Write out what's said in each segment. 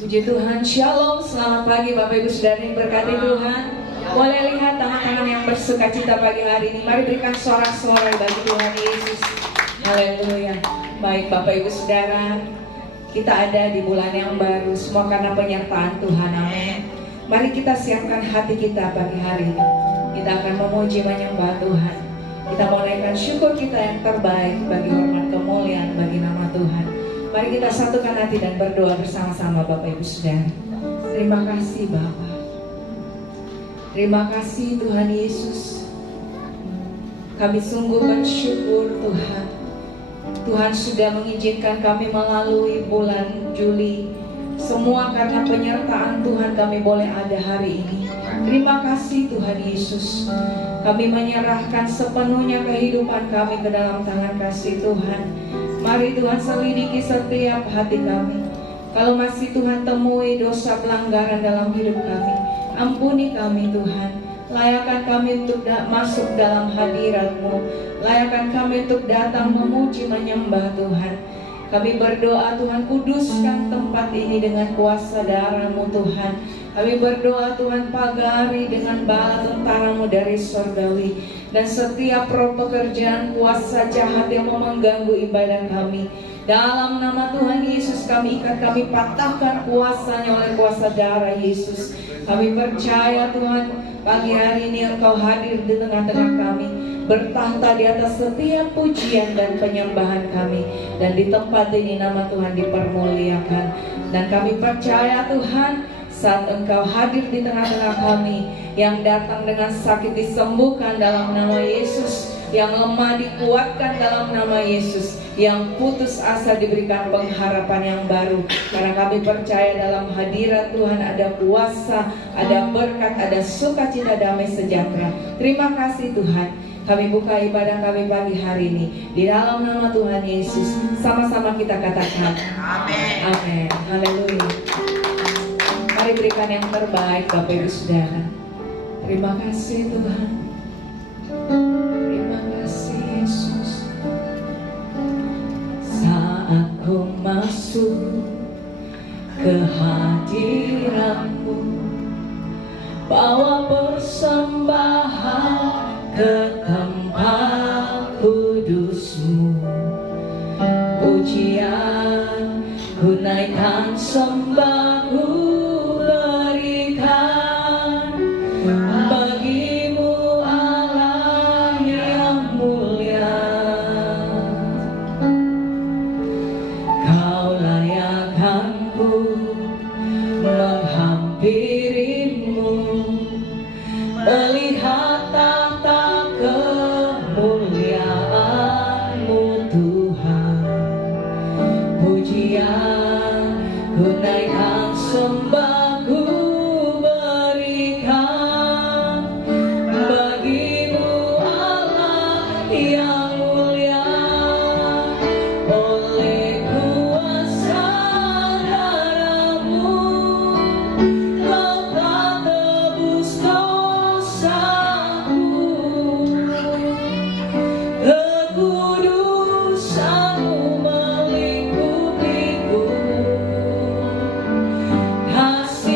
Puji Tuhan, Shalom, selamat pagi Bapak Ibu Saudara yang berkati Tuhan. Boleh lihat tangan-tangan yang bersuka cita pagi hari ini. Mari berikan sorak-sorai bagi Tuhan Yesus. Haleluya. Baik Bapak Ibu Saudara, kita ada di bulan yang baru, semua karena penyertaan Tuhan. Amin. Mari kita siapkan hati kita pagi hari ini. Kita akan memuji menyembah Tuhan. Kita mau naikkan syukur kita yang terbaik bagi hormat kemuliaan bagi nama Tuhan. Mari kita satukan hati dan berdoa bersama-sama Bapak Ibu Saudara. Terima kasih Bapa. Terima kasih Tuhan Yesus. Kami sungguh bersyukur Tuhan. Tuhan sudah mengizinkan kami melalui bulan Juli. Semua karena penyertaan Tuhan kami boleh ada hari ini. Terima kasih Tuhan Yesus. Kami menyerahkan sepenuhnya kehidupan kami ke dalam tangan kasih Tuhan. Mari Tuhan selidiki setiap hati kami. Kalau masih Tuhan temui dosa pelanggaran dalam hidup kami, ampuni kami Tuhan. Layakkan kami untuk masuk dalam hadirat-Mu. Layakkan kami untuk datang memuji menyembah Tuhan. Kami berdoa Tuhan, kuduskan tempat ini dengan kuasa darah-Mu Tuhan. Kami berdoa Tuhan, pagari dengan bala tentara-Mu dari surgawi. Dan setiap roh pekerjaan kuasa jahat yang mau mengganggu ibadah kami, dalam nama Tuhan Yesus kami ikat, kami patahkan kuasanya oleh kuasa darah Yesus. Kami percaya Tuhan, pagi hari ini Engkau hadir di tengah-tengah kami, bertahta di atas setiap pujian dan penyembahan kami. Dan di tempat ini nama Tuhan dipermuliakan. Dan kami percaya Tuhan, saat Engkau hadir di tengah-tengah kami, yang datang dengan sakit disembuhkan dalam nama Yesus, yang lemah dikuatkan dalam nama Yesus, yang putus asa diberikan pengharapan yang baru. Karena kami percaya dalam hadirat Tuhan ada kuasa, ada berkat, ada sukacita, damai sejahtera. Terima kasih Tuhan. Kami buka ibadah kami pagi hari ini di dalam nama Tuhan Yesus. Sama-sama kita katakan Amin. Amin. Haleluya. Mari berikan yang terbaik Bapak Ibu Saudara. Terima kasih Tuhan. Terima kasih Yesus. Saat ku masuk ke hadirat-Mu, bawa persembahan ke tempat kudus-Mu, pujian ku naikkan, sembah ku berikan bagimu Allah yang mulia. Kau layakkan ku menghampirimu, melihat tahta kemuliaan-Mu Tuhan. Pujian ku naikkan, sembah ku berikan bagimu Allah yang mulia. Oleh kuasa darah-Mu Kau telah tebus dosaku. Kekudusan-Mu melingkupiku, kasih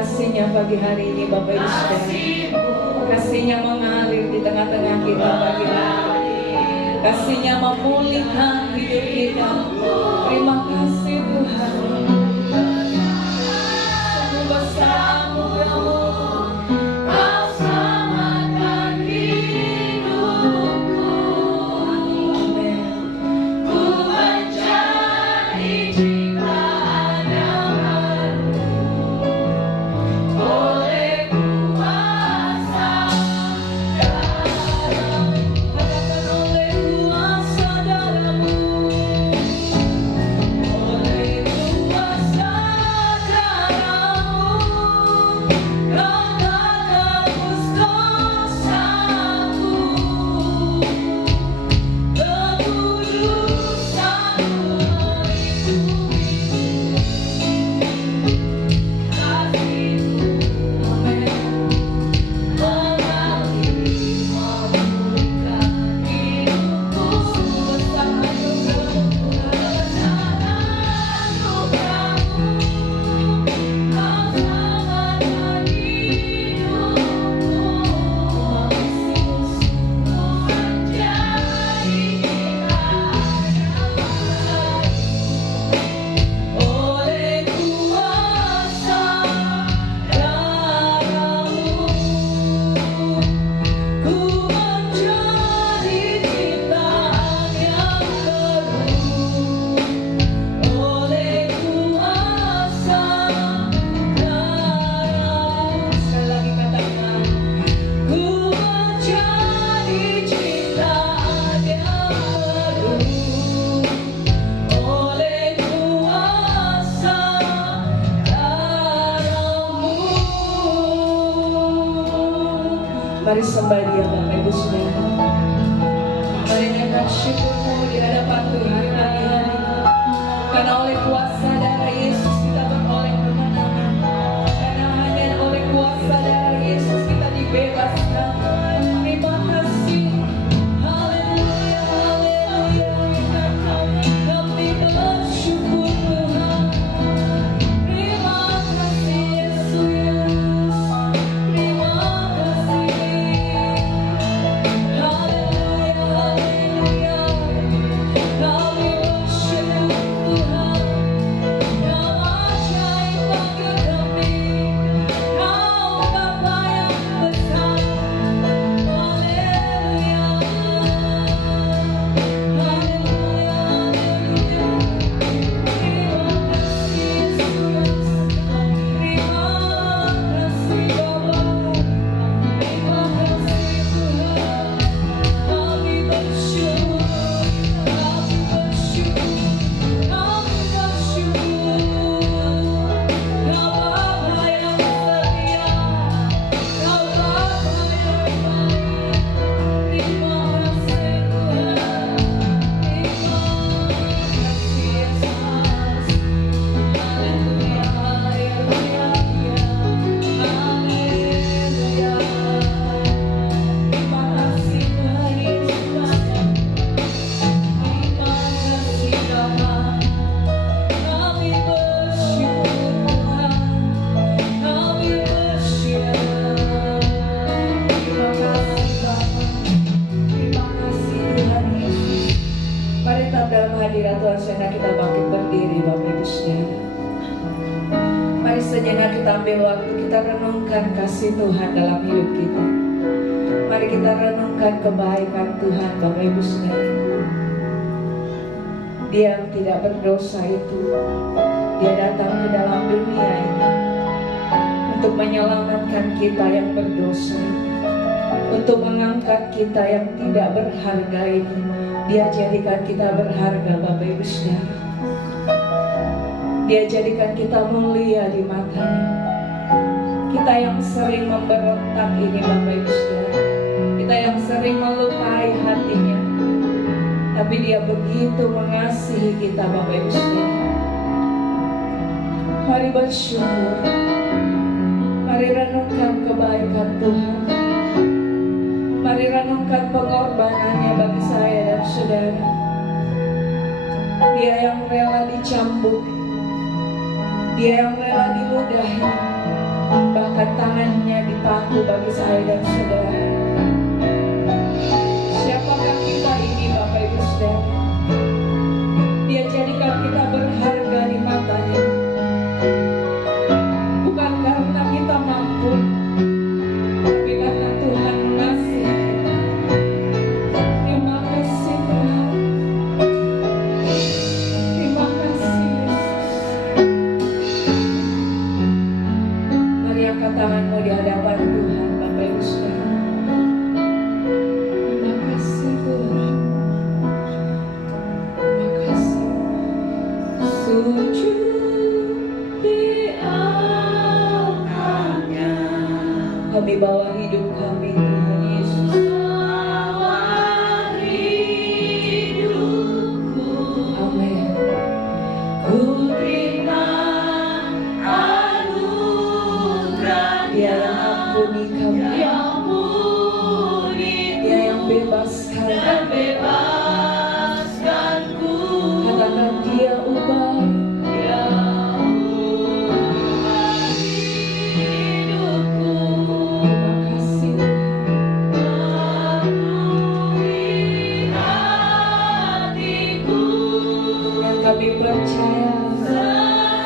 kasih-Nya pagi hari ini Bapak Ibu Saudara. Kasih-Nya mengalir di tengah-tengah kita pagi hari. Kasih-Nya memulihkan hidup kita. Terima kasih Tuhan. Sungguh besar anugerah-Mu. Kau selamatkan hidupku. Amin. Ku menjadi ciptaan yang baru oleh kuasa darah-Mu. Katakan oleh kuasa darah-Mu. Oleh kuasa darah-Mu. Kau tak tebus dosaku. Kekudusan-Mu melingkupi kasih-Mu. Amin. Mengalir memulihkan hidupku. Besar anugerah-Mu, besar anugerah-Mu. Kau selamatkan hidupku. Ku menjadi ciptaan yang baru oleh kuasa darah-Mu. Ku menjadi ciptaan yang baru oleh kuasa darah-Mu. Sekali lagi katakan, ku menjadi ciptaan yang baru oleh kuasa darah-Mu. Mari sembah Dia Bapak Ibu Saudara. Mari naikkan syukur-Mu di hadapan Tuhan pagi hari. Karena oleh kuasa darah Yesus kita beroleh kemenangan. Karena hanya oleh kuasa darah Yesus kita dibebaskan. Terima kasih. Haleluya, haleluya. Kami bersyukur Tuhan. Terima kasih Yesus. Terima kasih. Haleluya, haleluya. Kami bersyukur Tuhan. Kau ajaib bagi kami. Kau Bapa yang besar. Haleluya. Haleluya, haleluya. Terima kasih Yesus. Terima kasih Bapa. Terima kasih Tuhan. Kami bersyukur. Kami bersyukur. Kami bersyukur. Kau Bapa yang setia. Kau Bapa yang baik. Terima kasih Tuhan. Terima kasih Yesus. Haleluya, haleluya, haleluya. Terima kasih Tuhan Yesus. Terima kasih Bapa. Kami bersyukur Tuhan. Kami bersyukur. Terima kasih Bapa. Terima kasih Tuhan Yesus. Mari tetap dalam hadirat Tuhan sejenak kita bangkit berdiri Bapak Ibu Saudara. Mari sejenak kita ambil waktu kita renungkan kasih Tuhan dalam hidup kita. Mari kita renungkan kebaikan Tuhan Bapak Ibu Saudara. Dia yang tidak berdosa itu, Dia datang ke dalam dunia ini untuk menyelamatkan kita yang berdosa, untuk mengangkat kita yang tidak berharga ini. Dia jadikan kita berharga Bapak Ibu Saudara. Dia jadikan kita mulia di matanya. Kita yang sering memberontak ini Bapak Ibu Saudara, kita yang sering melukai hatinya, tapi Dia begitu mengasihi kita Bapak Ibu Saudara. Mari bersyukur. Mari renungkan kebaikan Tuhan. Mari renungkan pengorbanannya bagi saya dan saudara. Dia yang rela dicambuk, Dia yang rela diludahi, bahkan tangannya dipaku bagi saya dan saudara. Siapakah kita ini Bapak Ibu Saudara? Dia jadikan kita berharga di matanya, bukan karena kita mampu, tapi karena Tuhan mengasihi kita. Terima kasih Tuhan. Terima kasih Yesus. Mari angkat tanganmu di hadapan Tuhan Bapak Ibu Saudara. Terima kasih Tuhan. Terima kasih. Sujud di altarnya, kami bawa hidup kami Tuhan Yesus. Amin. Ku terima anugerah Dia yang ampuni kami, Dia yang bebaskanku. Katakan Dia ubah hidupku. Terima kasih yang kami percaya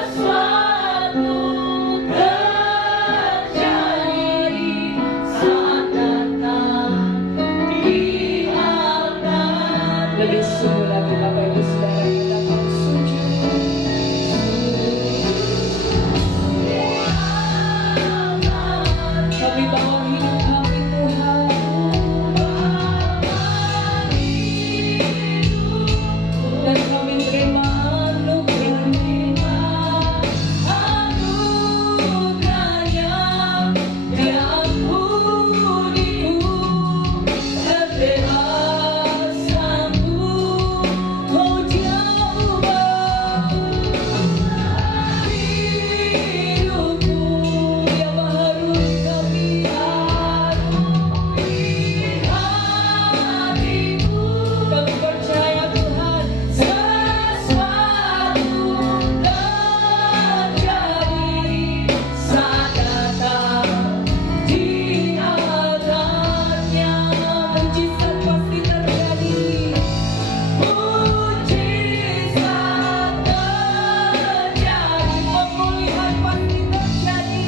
sesuatu terjadi saat datang di altar. Lebih sungguh lagi Bapak Ibu Saudara, kita akan sujud. Kami bawa hidup kami Tuhan, dan kami terima anugerah-Nya. Dia ampuniku dan bebaskanku. Oh Dia ubah hidupku. Dia baharui kami, hatiku. Kami percaya Tuhan, sesuatu terjadi saat datang di altarnya. Mujizat pasti terjadi. Mujizat terjadi. Pemulihan pasti terjadi.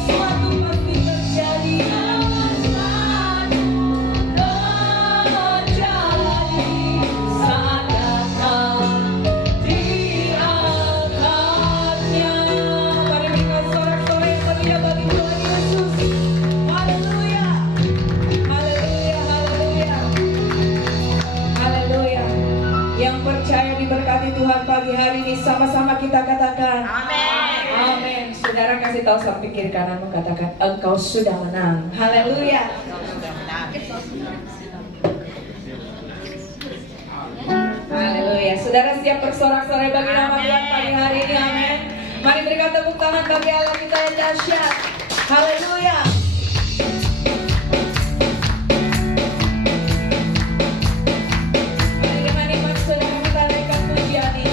Sesuatu pasti terjadi. Saat datang di altarnya. Mari berikan sorak-sorai yang meriah bagi Tuhan Yesus. Haleluya. Haleluya. Haleluya. Haleluya. Yang percaya diberkati Tuhan pagi hari ini, sama-sama kita katakan amin. Amin. Saudara kasih tahu sampai kiri kananmu, katakan engkau sudah menang. Haleluya. Haleluya. Saudara siap bersorak-sorai bagi nama Tuhan pagi hari ini. Amin. Mari berikan tepuk tangan bagi Allah kita yang dahsyat. Haleluya. Mari dengan iman saudara kita naikkan pujian ini.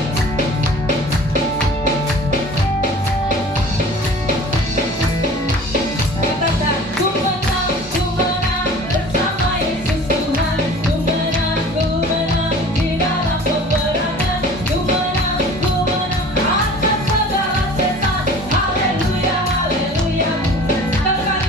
Katakan, ku menang bersama Yesus Tuhan. Ku menang di dalam peperangan. Ku menang atas segala setan. Haleluya, haleluya. Katakan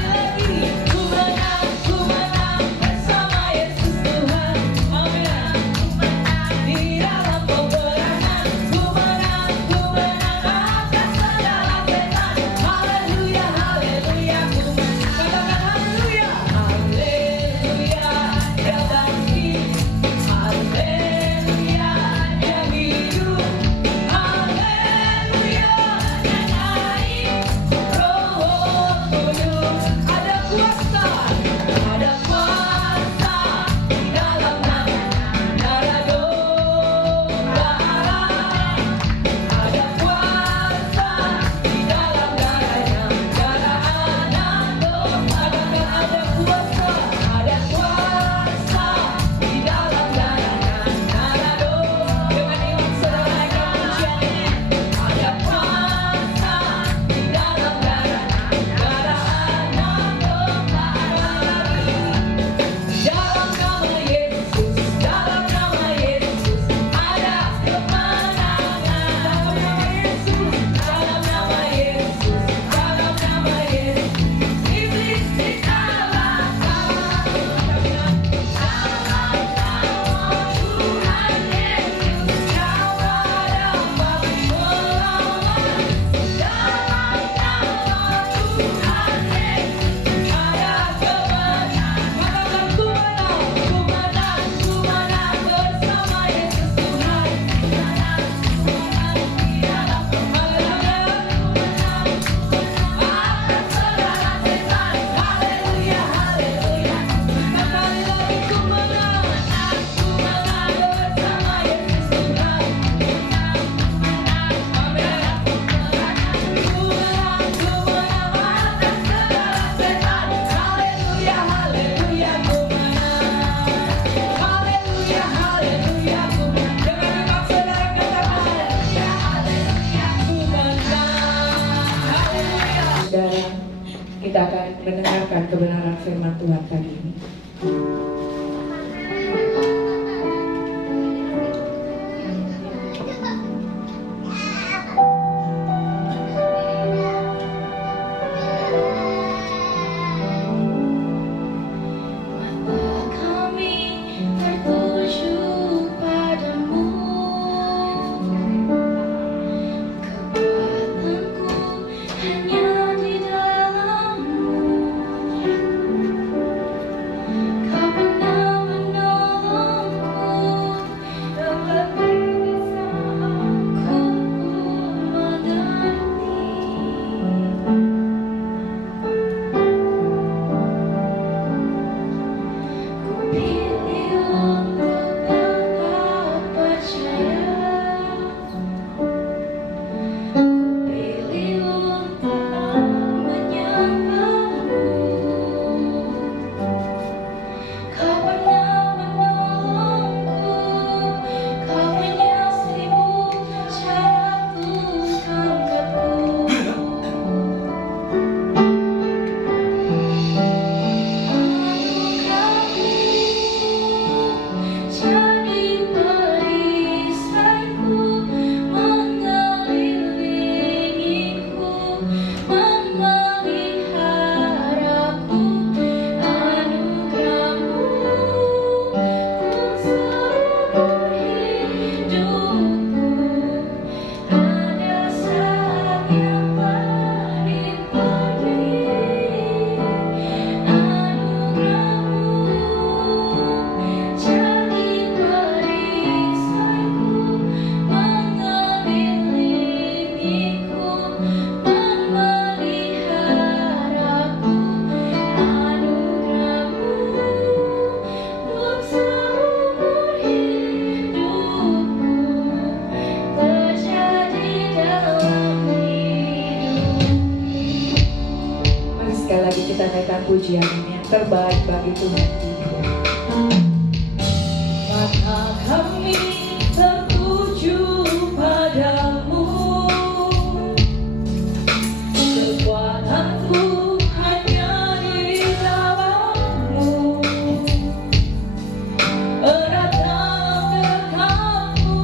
firman Tuhan pagi ini. Kita naikkan pujian yang terbaik bagi Tuhan kita. Mata kami tertuju padamu, kekuatanku hanya di dalam-Mu, erat dalam dekatmu,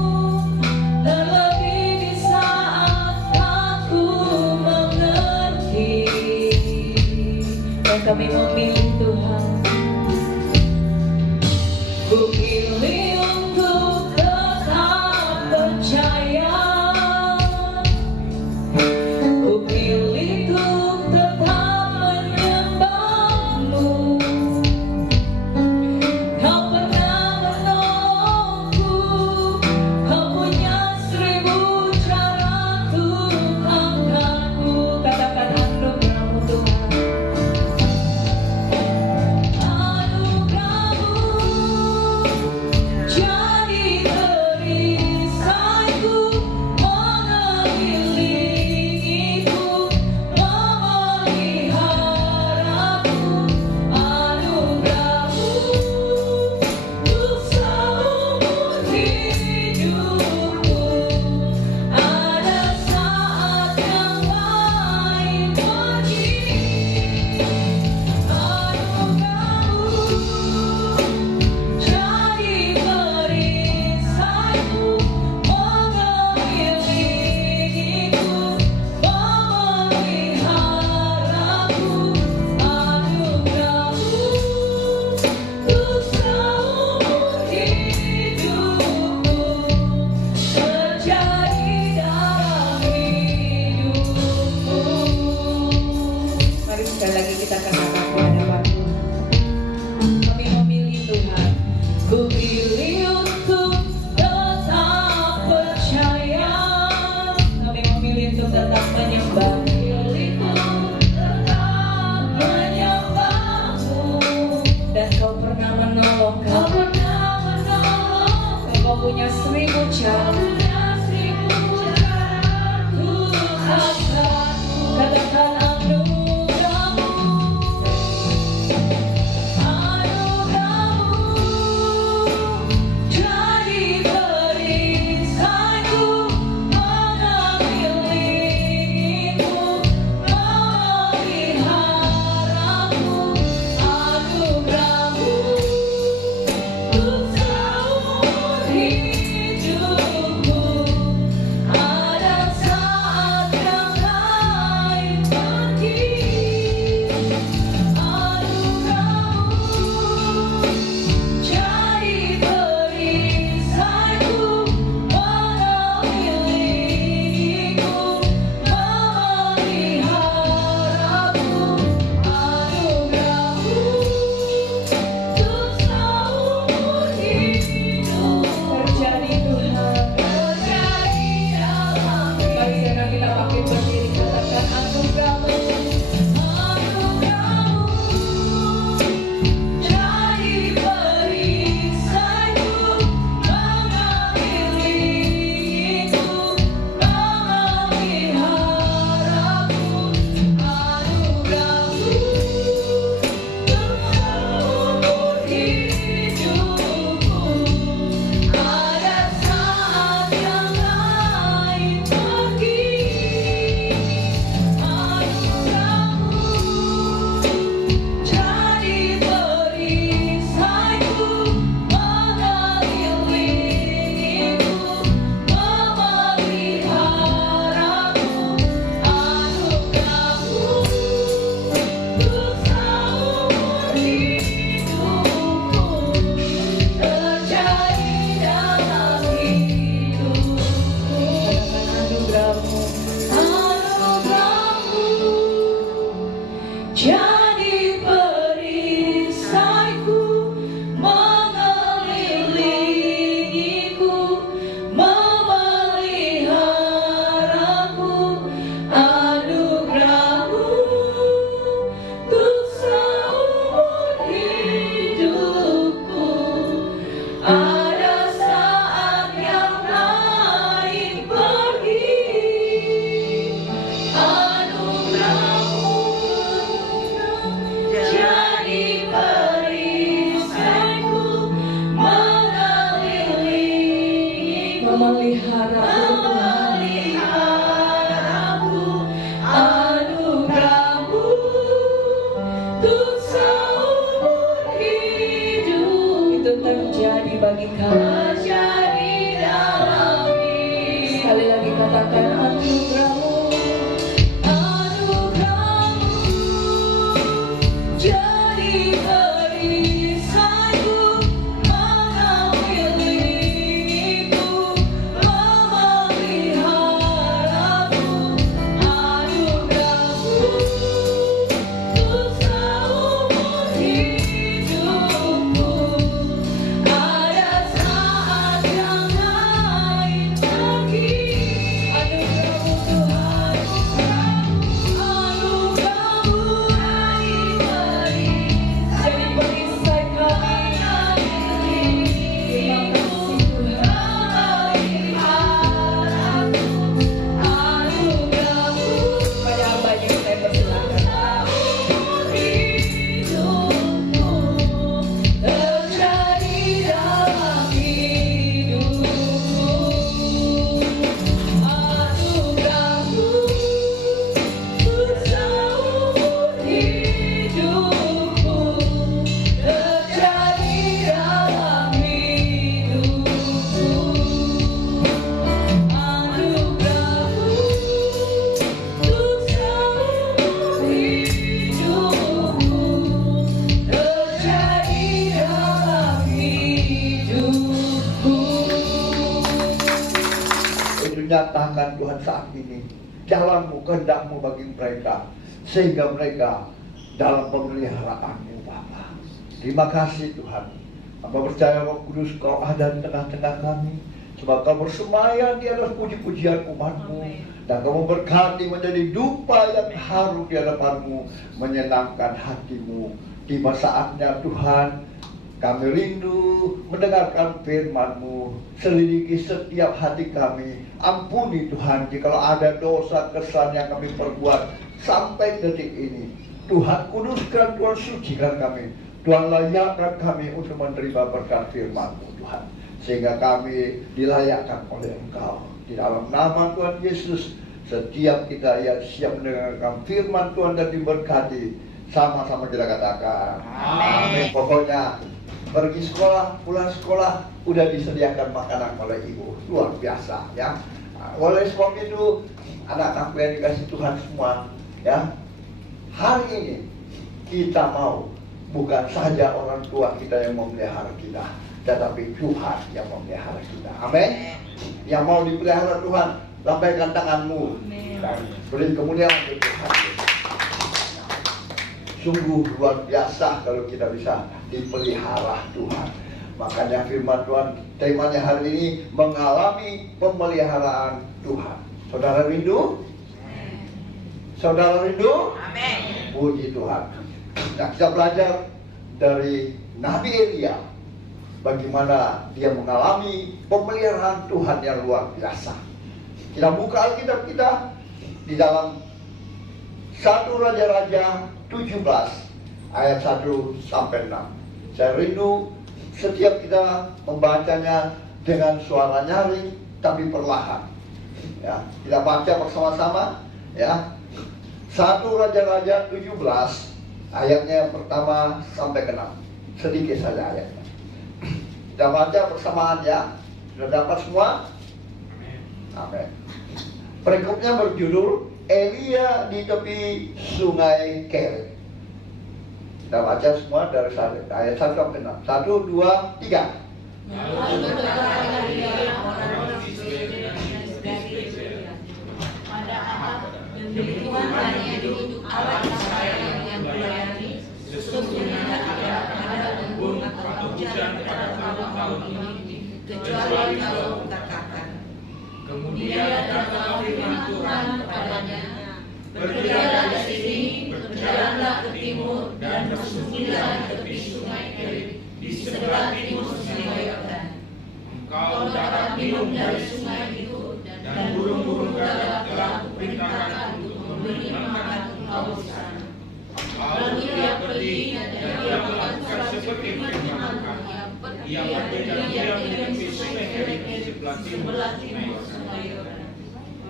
terlebih di saat aku mengerti. Kami memilih Tuhan, ku pilih untuk tetap percaya, ku pilih untuk tetap menyembah-Mu. Kau pernah menolongku, Kau punya 1000 cara untuk angkatku. Katakan anugerah-Mu Tuhan. Punya 1000 cara, katakan anugerah-Mu, anugerah-Mu, memeliharaku, anugerahmu untuk seumur hidup. Itu terjadi bagi kami. Sekali lagi katakan anugerahmu, anugerahmu jadi perisaiku, mengambil diriku, memeliharaku, anugerahmu untuk seumur hidupku. Ada saat yang lain pergi, anugerahmu Tuhan, anugerahmu jadi perisai kami. Terima kasih Tuhan, anugerahmu pada hambanya saya persilakan. Hidupku terjadi dalam hidupku, anugerahmu untuk seumur hidupku terjadi dalam hidupku, anugerahmu untuk seumur hidupku terjadi dalam hidupku. Itu nyatakan Tuhan saat ini jalanmu, kehendak-mu bagi mereka, sehingga mereka dalam pemeliharaan-Mu Bapa. Terima kasih Tuhan. Hamba percaya Roh Kudus Kau ada di tengah-tengah kami, sebab Kau bersemayam di atas puji-pujian umat-Mu, dan Kau memberkati menjadi dupa yang harum di hadapan-Mu, menyenangkan hati-Mu. Tiba saatnya Tuhan, kami rindu mendengarkan firman-Mu. Selidiki setiap hati kami. Ampuni Tuhan jikalau ada dosa kesalahan yang kami perbuat sampai detik ini. Tuhan kuduskan, Tuhan sucikan kami. Tuhan layakkan kami untuk menerima berkat firman-Mu Tuhan, sehingga kami dilayakkan oleh Engkau. Di dalam nama Tuhan Yesus, setiap kita yang siap mendengarkan firman Tuhan dan diberkati, sama-sama kita katakan amin. Pokoknya pergi sekolah, pulang sekolah, udah disediakan makanan oleh ibu. Luar biasa ya. Oleh sebab itu, anak-anakku yang dikasih Tuhan semua ya, hari ini kita mau bukan saja orang tua kita yang memelihara kita, tetapi Tuhan yang memelihara kita. Amin. Yang mau dipelihara Tuhan, lambaikan tanganmu dan beri kemuliaan untuk Tuhan. Sungguh luar biasa kalau kita bisa dipelihara Tuhan. Makanya firman Tuhan temanya hari ini mengalami pemeliharaan Tuhan. Saudara rindu? Saudara rindu? Amin. Puji Tuhan. Nah, kita belajar dari Nabi Elia, bagaimana dia mengalami pemeliharaan Tuhan yang luar biasa. Kita buka Alkitab kita di dalam 1 Raja-Raja 17 ayat 1 sampai 6. Saya rindu setiap kita membacanya dengan suara nyaring tapi perlahan. Ya, kita baca bersama-sama ya. 1 Raja-Raja 17 ayatnya yang pertama sampai ke 6. Sedikit saja ayatnya. Kita baca bersamaan ya. Sudah dapat semua? Amin. Perikopnya berjudul Elia di tepi sungai Kerit. Kita baca semua dari ayat 1 sampai 6. 1, 2, 3. Pada Ahab dan Tuhan hanya dihidup Allah Israel yang melayani, sesungguhnya tidak ada embun atau hujan pada tahun ini, kecuali kalau katakan. Kemudian datang firman Tuhan kepadanya, berjalanlah ke sini, berjalanlah ke timur, dan bersembunyilah di tepi sungai Kerit, di sebelah timur sungai Yordan. Engkau dapat minum dari sungai itu, dan burung-burung darat telah kuperintahkan untuk memberi makan engkau di sana. Lalu dia pergi, dan dia melakukan seperti firman Tuhan. Dia menepi sungai Keriting sebelah timur sungai Yordan.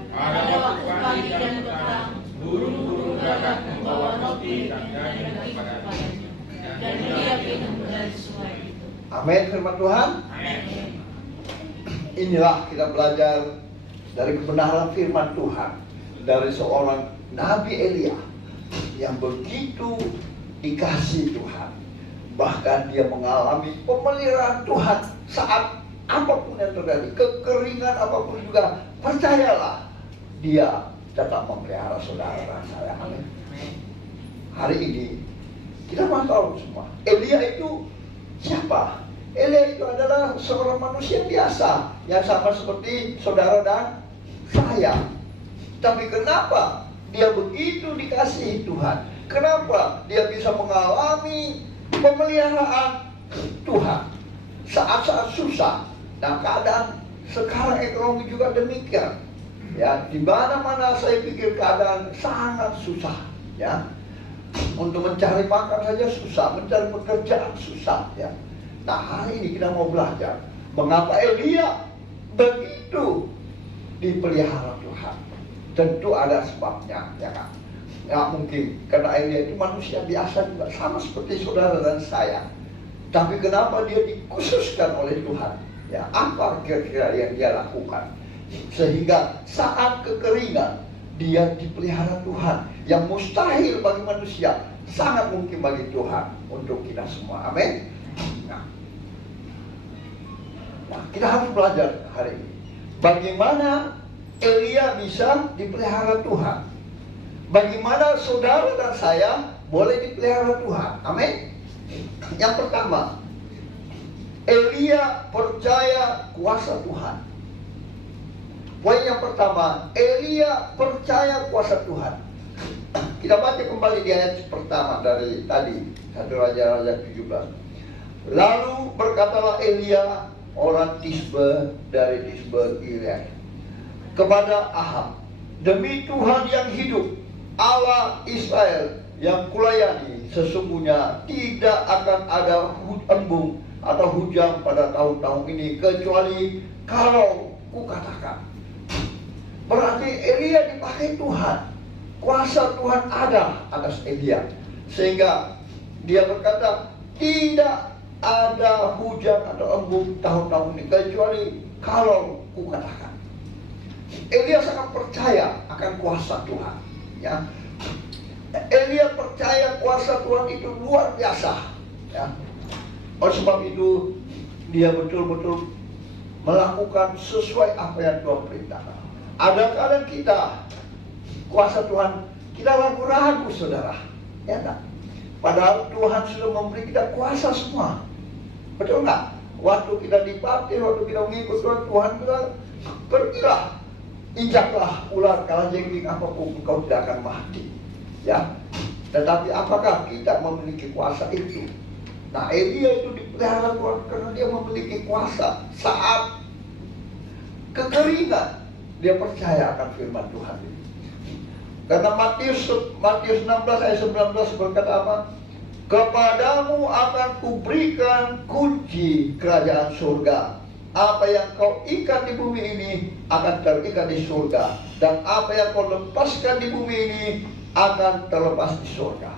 Pada waktu pagi dan petang, burung-burung darat membawa roti dan daging kepadanya, dan dia minum dari sungai itu. Amin, firman Tuhan. Amin. Inilah kita belajar dari kebenaran firman Tuhan dari seorang Nabi Elia yang begitu dikasihi Tuhan. Bahkan dia mengalami pemeliharaan Tuhan saat apapun yang terjadi, kekeringan apapun juga, percayalah dia tetap memelihara saudara dan saya. Amin. Hari ini kita mau tahu semua, Elia itu siapa? Elia itu adalah seorang manusia biasa yang sama seperti saudara dan saya. Tapi kenapa dia begitu dikasihi Tuhan? Kenapa dia bisa mengalami pemeliharaan Tuhan saat-saat susah? Nah, keadaan sekarang ekonomi juga demikian. Ya, di mana-mana saya pikir keadaan sangat susah. Ya, untuk mencari makan saja susah, mencari pekerjaan susah. Ya. Nah, hari ini kita mau belajar mengapa Elia begitu dipelihara Tuhan. Tentu ada sebabnya, ya kan? Nggak mungkin, karena Elia itu manusia biasa juga, sama seperti saudara dan saya. Tapi kenapa dia dikhususkan oleh Tuhan? Ya, apa kira-kira yang dia lakukan? Sehingga saat kekeringan, dia dipelihara Tuhan. Yang mustahil bagi manusia, sangat mungkin bagi Tuhan untuk kita semua. Amin. Nah, kita harus belajar hari ini bagaimana Elia bisa dipelihara Tuhan. Bagaimana saudara dan saya boleh dipelihara Tuhan. Amin. Yang pertama, Elia percaya kuasa Tuhan. Poin yang pertama, Elia percaya kuasa Tuhan. Kita baca kembali di ayat pertama dari tadi, 1 Raja-Raja 17. Lalu berkatalah Elia orang Tisbe dari Tisbe Gilead kepada Ahab, demi Tuhan yang hidup, Allah Israel yang kulayani, sesungguhnya tidak akan ada embung atau hujan pada tahun-tahun ini kecuali kalau kukatakan. Berarti Elia dipakai Tuhan, kuasa Tuhan ada atas Elia, sehingga dia berkata tidak ada hujan atau embung tahun-tahun ini kecuali kalau kukatakan. Elia sangat percaya akan kuasa Tuhan. Ya, Elia percaya kuasa Tuhan itu luar biasa. Ya. Oleh sebab itu dia betul-betul melakukan sesuai apa yang Tuhan perintahkan. Ada kadang kita kuasa Tuhan kita ragu-ragu, saudara. Ya enggak? Padahal Tuhan sudah memberi kita kuasa semua. Betul enggak? Waktu kita dibaptis, waktu kita mengikut Tuhan, Tuhan bilang, pergilah, injaklah ular kalajengking apapun, engkau tidak akan mati. Ya. Tetapi apakah kita memiliki kuasa itu? Nah, Elia itu dipelihara Tuhan karena dia memiliki kuasa. Saat kekeringan, dia percaya akan firman Tuhan ini. Karena Matius 16 ayat 19 berkata apa? Kepadamu akan kuberikan kunci kerajaan surga. Apa yang kau ikat di bumi ini akan terikat di surga, dan apa yang kau lepaskan di bumi ini akan terlepas di surga.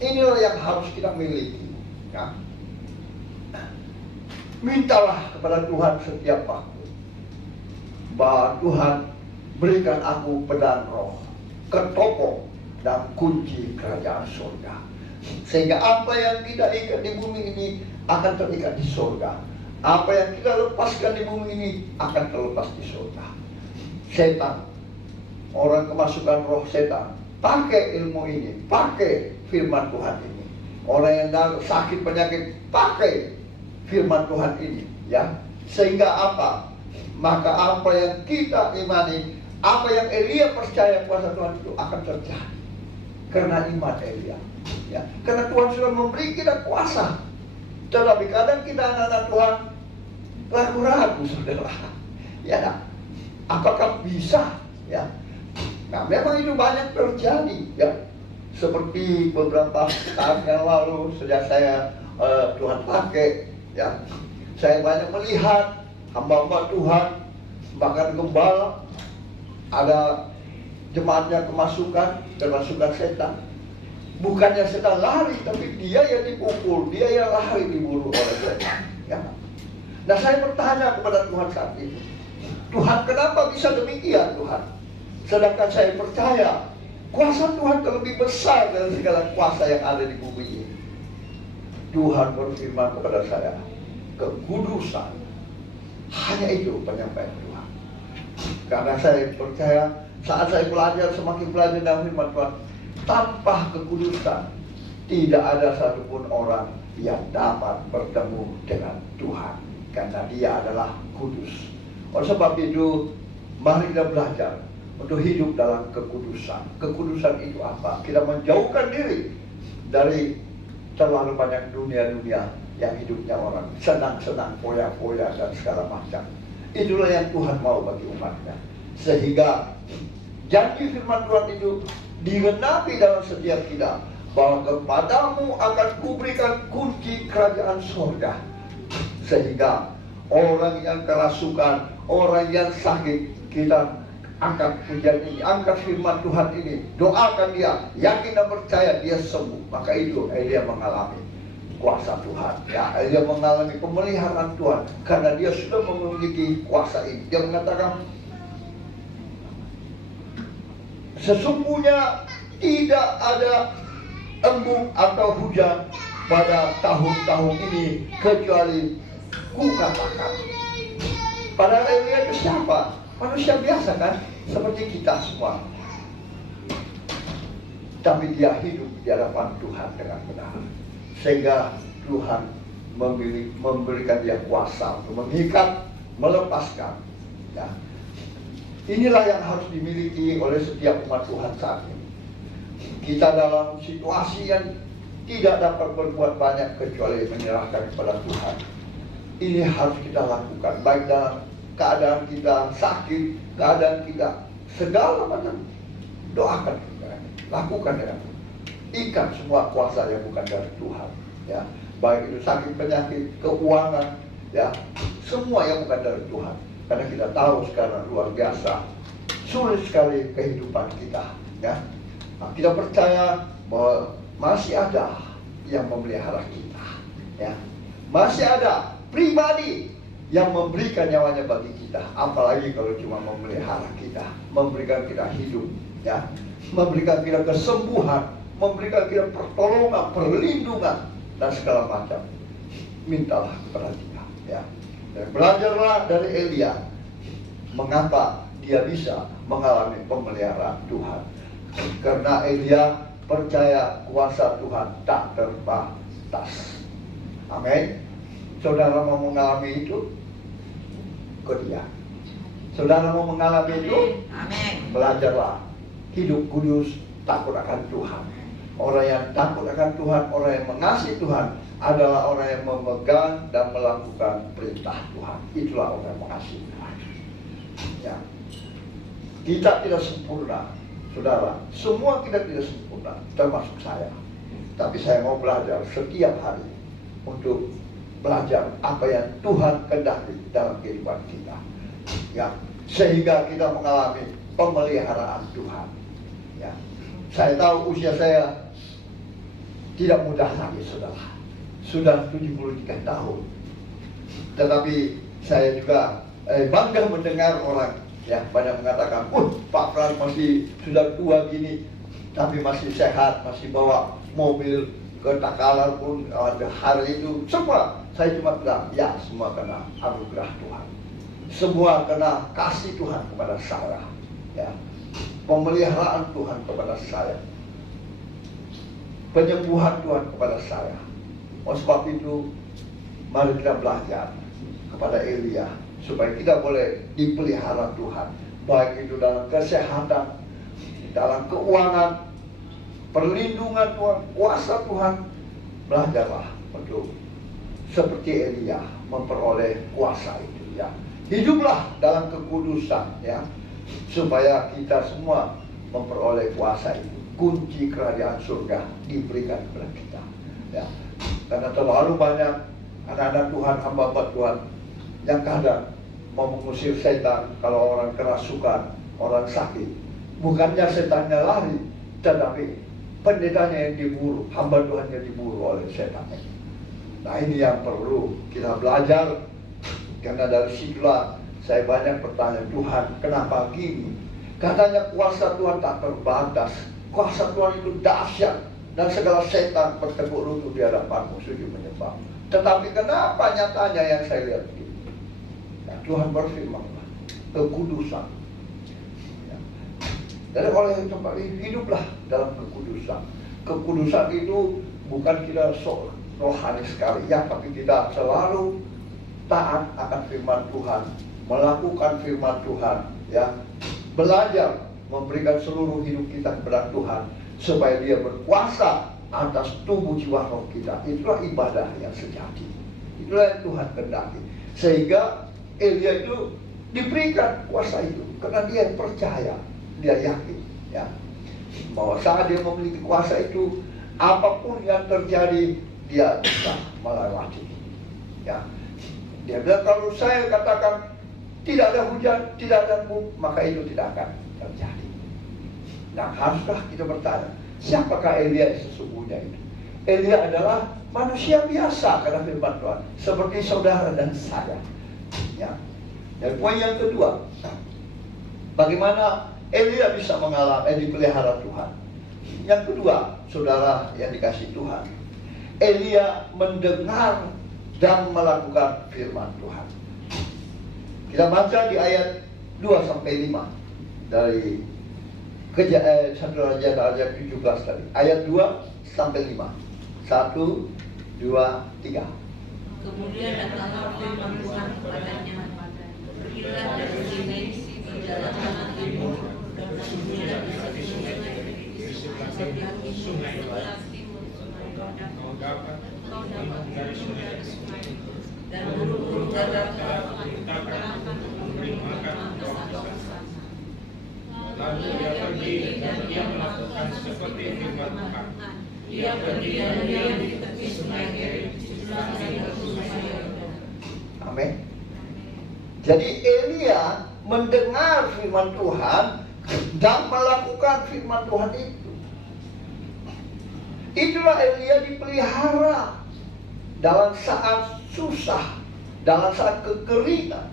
Inilah yang harus kita miliki. Ya. Mintalah kepada Tuhan setiap waktu bahwa Tuhan berikan aku pedang roh, ketopong dan kunci kerajaan surga, sehingga apa yang kita ikat di bumi ini akan terikat di surga. Apa yang kita lepaskan di bumi ini akan terlepas di surga. Setan, orang kemasukan roh setan, pakai ilmu ini, pakai firman Tuhan ini. Orang yang sakit penyakit, pakai firman Tuhan ini, ya. Sehingga apa? Maka apa yang kita imani, apa yang Elia percaya kuasa Tuhan itu akan terjadi karena iman Elia. Ya, karena Tuhan sudah memberi kita kuasa. Tetapi kadang kita anak-anak Tuhan ragu-ragu, saudara. Ya, nah, apakah bisa? Ya, nah memang itu banyak terjadi. Ya, seperti beberapa tahun yang lalu sejak saya Tuhan pakai, ya, Saya banyak melihat hamba-hamba Tuhan, bahkan gembala, ada jemaatnya kemasukan setan. Bukannya sedang lari, tapi dia yang dipukul, dia yang lari diburu oleh setan. Ya. Nah, saya bertanya kepada Tuhan saat itu, Tuhan, kenapa bisa demikian, Tuhan? Sedangkan saya percaya kuasa Tuhan lebih besar dari segala kuasa yang ada di bumi ini. Tuhan berfirman kepada saya, kekudusan. Hanya itu penyampaian Tuhan. Karena saya percaya saat saya belajar, semakin belajar dalam firman Tuhan, tanpa kekudusan tidak ada satupun orang yang dapat bertemu dengan Tuhan, karena Dia adalah kudus. Oleh sebab itu, mari kita belajar untuk hidup dalam kekudusan. Kekudusan itu apa? Kita menjauhkan diri dari terlalu banyak dunia-dunia yang hidupnya orang senang-senang, foya-foya dan segala macam. Itulah yang Tuhan mau bagi umatnya. Sehingga janji firman Tuhan itu digenapi dalam setiap kita, bahwa kepadamu akan kuberikan kunci kerajaan surga. Sehingga orang yang kerasukan, orang yang sakit, kita angkat pujian ini, angkat firman Tuhan ini, doakan dia, yakin dan percaya dia sembuh. Maka itu Elia mengalami kuasa Tuhan, ya, Elia mengalami pemeliharaan Tuhan karena dia sudah memiliki kuasa ini. Dia mengatakan, sesungguhnya tidak ada embun atau hujan pada tahun-tahun ini kecuali ku katakan. Padahal Elia itu siapa? Manusia biasa kan, seperti kita semua. Tapi dia hidup di hadapan Tuhan dengan benar. Sehingga Tuhan memberikan dia kuasa untuk mengikat, melepaskan. Ya. Inilah yang harus dimiliki oleh setiap umat Tuhan saat ini. Kita dalam situasi yang tidak dapat berbuat banyak kecuali menyerahkan kepada Tuhan. Ini harus kita lakukan, baik dalam keadaan kita sakit, keadaan kita segala macam, doakan, lakukan dengan ikat semua kuasa yang bukan dari Tuhan, ya, baik itu sakit, penyakit, keuangan, ya, semua yang bukan dari Tuhan. Karena kita tahu sekarang luar biasa sulit sekali kehidupan kita, ya. Nah, kita percaya bahwa masih ada yang memelihara kita, ya, masih ada pribadi yang memberikan nyawanya bagi kita. Apalagi kalau cuma memelihara kita, memberikan kita hidup, ya, memberikan kita kesembuhan, memberikan kita pertolongan, perlindungan dan segala macam. Mintalah kepada Dia, ya. Dan belajarlah dari Elia mengapa dia bisa mengalami pemeliharaan Tuhan. Karena Elia percaya kuasa Tuhan tak terbatas. Amin. Saudara mau mengalami itu? Ke Dia. Saudara mau mengalami itu? Amin. Belajarlah hidup kudus, takut akan Tuhan. Orang yang takut akan Tuhan, orang yang mengasihi Tuhan adalah orang yang memegang dan melakukan perintah Tuhan. Itulah orang yang mengasihi Tuhan. Ya. Kita tidak sempurna, saudara. Semua kita tidak sempurna, termasuk saya. Tapi saya mau belajar setiap hari untuk belajar apa yang Tuhan kehendaki dalam kehidupan kita, ya, sehingga kita mengalami pemeliharaan Tuhan. Ya, saya tahu usia saya tidak mudah lagi, saudara. Sudah 73 tahun. Tetapi saya juga bangga mendengar orang, ya, banyak mengatakan, Pak Pran masih sudah tua gini, tapi masih sehat, masih bawa mobil ke Takalar pun ada hari itu. Semua saya cuma bilang, ya, semua kena anugerah Tuhan, semua kena kasih Tuhan kepada saya, ya, pemeliharaan Tuhan kepada saya, penyembuhan Tuhan kepada saya. Oleh sebab itu, mari kita belajar kepada Elia supaya kita boleh dipelihara Tuhan, baik itu dalam kesehatan, dalam keuangan, perlindungan Tuhan, kuasa Tuhan. Belajarlah untuk seperti Elia memperoleh kuasa itu, ya. Hiduplah dalam kekudusan, ya, supaya kita semua memperoleh kuasa itu. Kunci kerajaan surga diberikan kepada kita, ya. Karena terlalu banyak anak-anak Tuhan, hamba-hamba Tuhan yang kadang mau mengusir setan kalau orang kerasukan, orang sakit. Bukannya setannya lari, tetapi pendetanya yang diburu, hamba Tuhan yang diburu oleh setan. Nah, ini yang perlu kita belajar. Karena dari situlah saya banyak bertanya, Tuhan kenapa gini? Katanya kuasa Tuhan tak terbatas, kuasa Tuhan itu dahsyat, dan segala setan bertekuk lutut di hadapanmu sujud menyembah. Tetapi kenapa nyatanya yang saya lihat begini? Nah, Tuhan berfirman, kekudusan. Ya. Jadi oleh tempat ini hiduplah dalam kekudusan. Kekudusan itu bukan kita rohani sekali, ya, tapi kita selalu taat akan firman Tuhan, melakukan firman Tuhan, ya, belajar memberikan seluruh hidup kita kepada Tuhan supaya Dia berkuasa atas tubuh jiwa roh kita. Itulah ibadah yang sejati. Itulah yang Tuhan kehendaki. Sehingga Elia itu diberikan kuasa itu karena dia percaya, dia yakin, ya, bahwa saat dia memiliki kuasa itu, apapun yang terjadi dia bisa melewati. Ya, dia bilang kalau saya katakan tidak ada hujan, tidak ada embun, maka itu tidak akan terjadi. Nah, haruskah kita bertanya, siapakah Elia sesungguhnya itu? Elia adalah manusia biasa karena firman Tuhan, seperti saudara dan saya. Ya. Dan poin yang kedua, bagaimana Elia bisa dipelihara Tuhan? Yang kedua, saudara yang dikasihi Tuhan, Elia mendengar dan melakukan firman Tuhan. Kita baca di ayat 2-5 dari 1 Raja ayat 17 tadi. Ayat 2-5. 1, 2, 3. Kemudian datanglah firman Tuhan kepadanya, pergilah dari sini di jalan kanan timur dan bersembunyilah di sebelah timur sungai Yordan. Kau dapat dari sungai dan burung-burung darat memberi makan untuk lalu dia pergi dan dia melakukan seperti firman Tuhan. Dia pergi dan dia di tepi sungai Kerit. Amin. Jadi Elia mendengar firman Tuhan dan melakukan firman Tuhan itu. Itulah Elia dipelihara dalam saat susah, dalam saat kekeringan.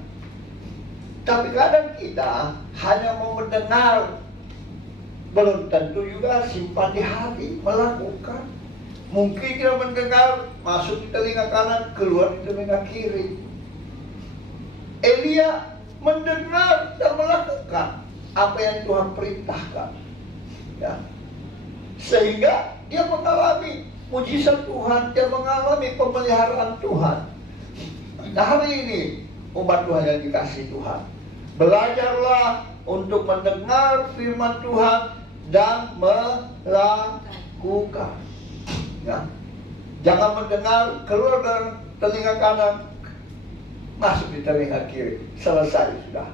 Tapi kadang kita hanya mau mendengar, belum tentu juga simpan di hati, melakukan. Mungkin kita mendengar, masuk di telinga kanan, keluar di telinga kiri. Elia mendengar dan melakukan apa yang Tuhan perintahkan, ya. Sehingga dia mengalami mujizat Tuhan, dia mengalami pemeliharaan Tuhan. Nah, hari ini umat Tuhan yang dikasihi Tuhan, belajarlah untuk mendengar firman Tuhan dan melakukan. Ya. Jangan mendengar, keluar dari telinga kanan, masuk di telinga kiri, selesai sudah.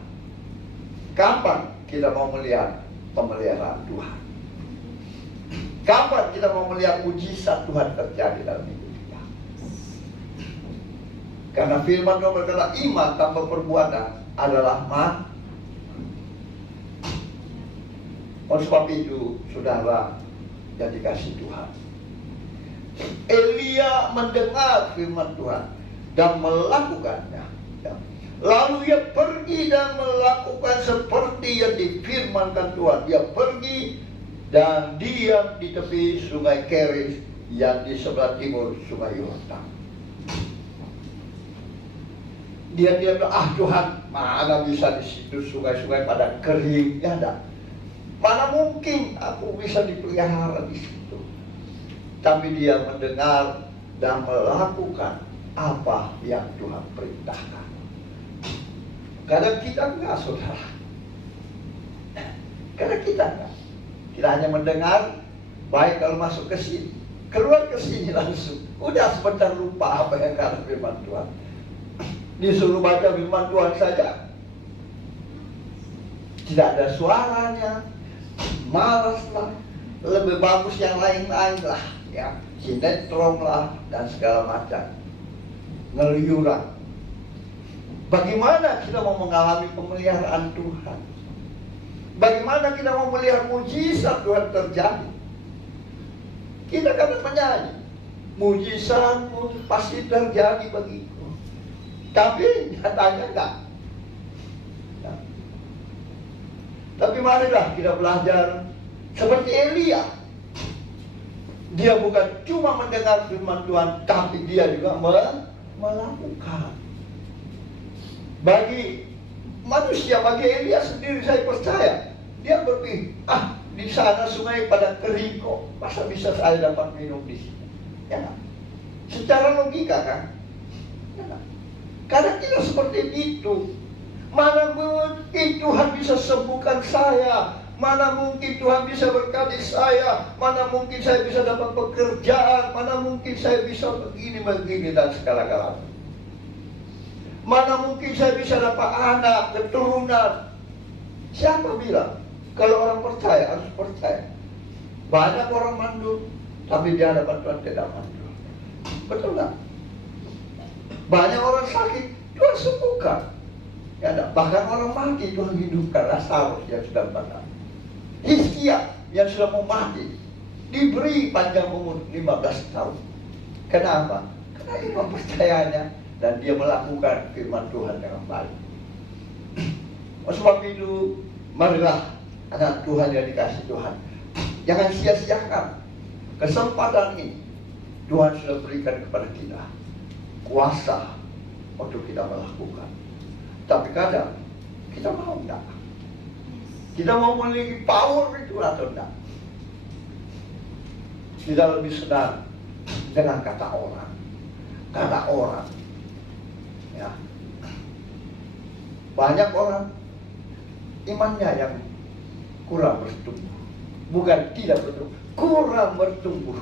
Kapan kita mau melihat pemeliharaan Tuhan? Kapan kita mau melihat mujizat Tuhan terjadi dalam hidup kita? Karena firman Tuhan berkata, iman tanpa perbuatan adalah mati. Oleh sebab itu, saudara yang dikasihi Tuhan, Elia mendengar firman Tuhan dan melakukannya. Lalu ia pergi dan melakukan seperti yang difirmankan Tuhan. Dia pergi dan diam di tepi sungai Kerit yang di sebelah timur sungai Yordan. Dia bilang, Tuhan, mana bisa di situ sungai-sungai pada kering, ya enggak? Mana mungkin aku bisa dipelihara di situ? Tapi dia mendengar dan melakukan apa yang Tuhan perintahkan. Kadang kita enggak, saudara. Kadang kita enggak. Kita hanya mendengar, baik kalau masuk ke sini, keluar ke sini langsung. Udah sebentar lupa apa yang kata firman Tuhan. Disuruh baca firman Tuhan saja, tidak ada suaranya, malas lah, lebih bagus yang lain-lain lah, ya, sinetron lah dan segala macam. ngeluyuran. Bagaimana kita mau mengalami pemeliharaan Tuhan? Bagaimana kita mau melihat mujizat Tuhan terjadi? Kita kadang menyanyi, mujizatmu pasti terjadi bagiku. Tapi nyatanya enggak. Nah. Tapi marilah kita belajar seperti Elia. Dia bukan cuma mendengar firman Tuhan, tapi dia juga melakukan. Bagi manusia, bagi Elia sendiri, saya percaya dia berpikir, di sana sungai pada kering kok, masa bisa saya dapat minum di sini? Ya kan? Secara logika kan? Ya kan? Karena kita seperti itu. Mana mungkin Tuhan bisa sembuhkan saya? Mana mungkin Tuhan bisa berkati saya? Mana mungkin saya bisa dapat pekerjaan? Mana mungkin saya bisa begini dan segala-galanya? Mana mungkin saya bisa dapat anak, keturunan? Siapa bilang? Kalau orang percaya, harus percaya. Banyak orang mandul, tapi di hadapan Tuhan tidak mandul. Betul nggak? Banyak orang sakit, Tuhan sembuhkan. Ya, bahkan orang mati, Tuhan hidupkan. Lazarus yang sudah mati. Hizkia yang sudah mau mati, diberi panjang umur 15 tahun. Kenapa? Karena iman percayanya dan dia melakukan firman Tuhan dengan baik. Sebab itu, marilah anak Tuhan yang dikasih Tuhan, jangan sia-siakan kesempatan ini. Tuhan sudah berikan kepada kita kuasa untuk kita melakukan. Tapi kadang kita mau enggak? Kita mau memiliki power itu atau enggak? Kita lebih senang dengan kata orang. Kata orang. Ya. Banyak orang imannya yang kurang bertumbuh. Bukan tidak bertumbuh, kurang bertumbuh.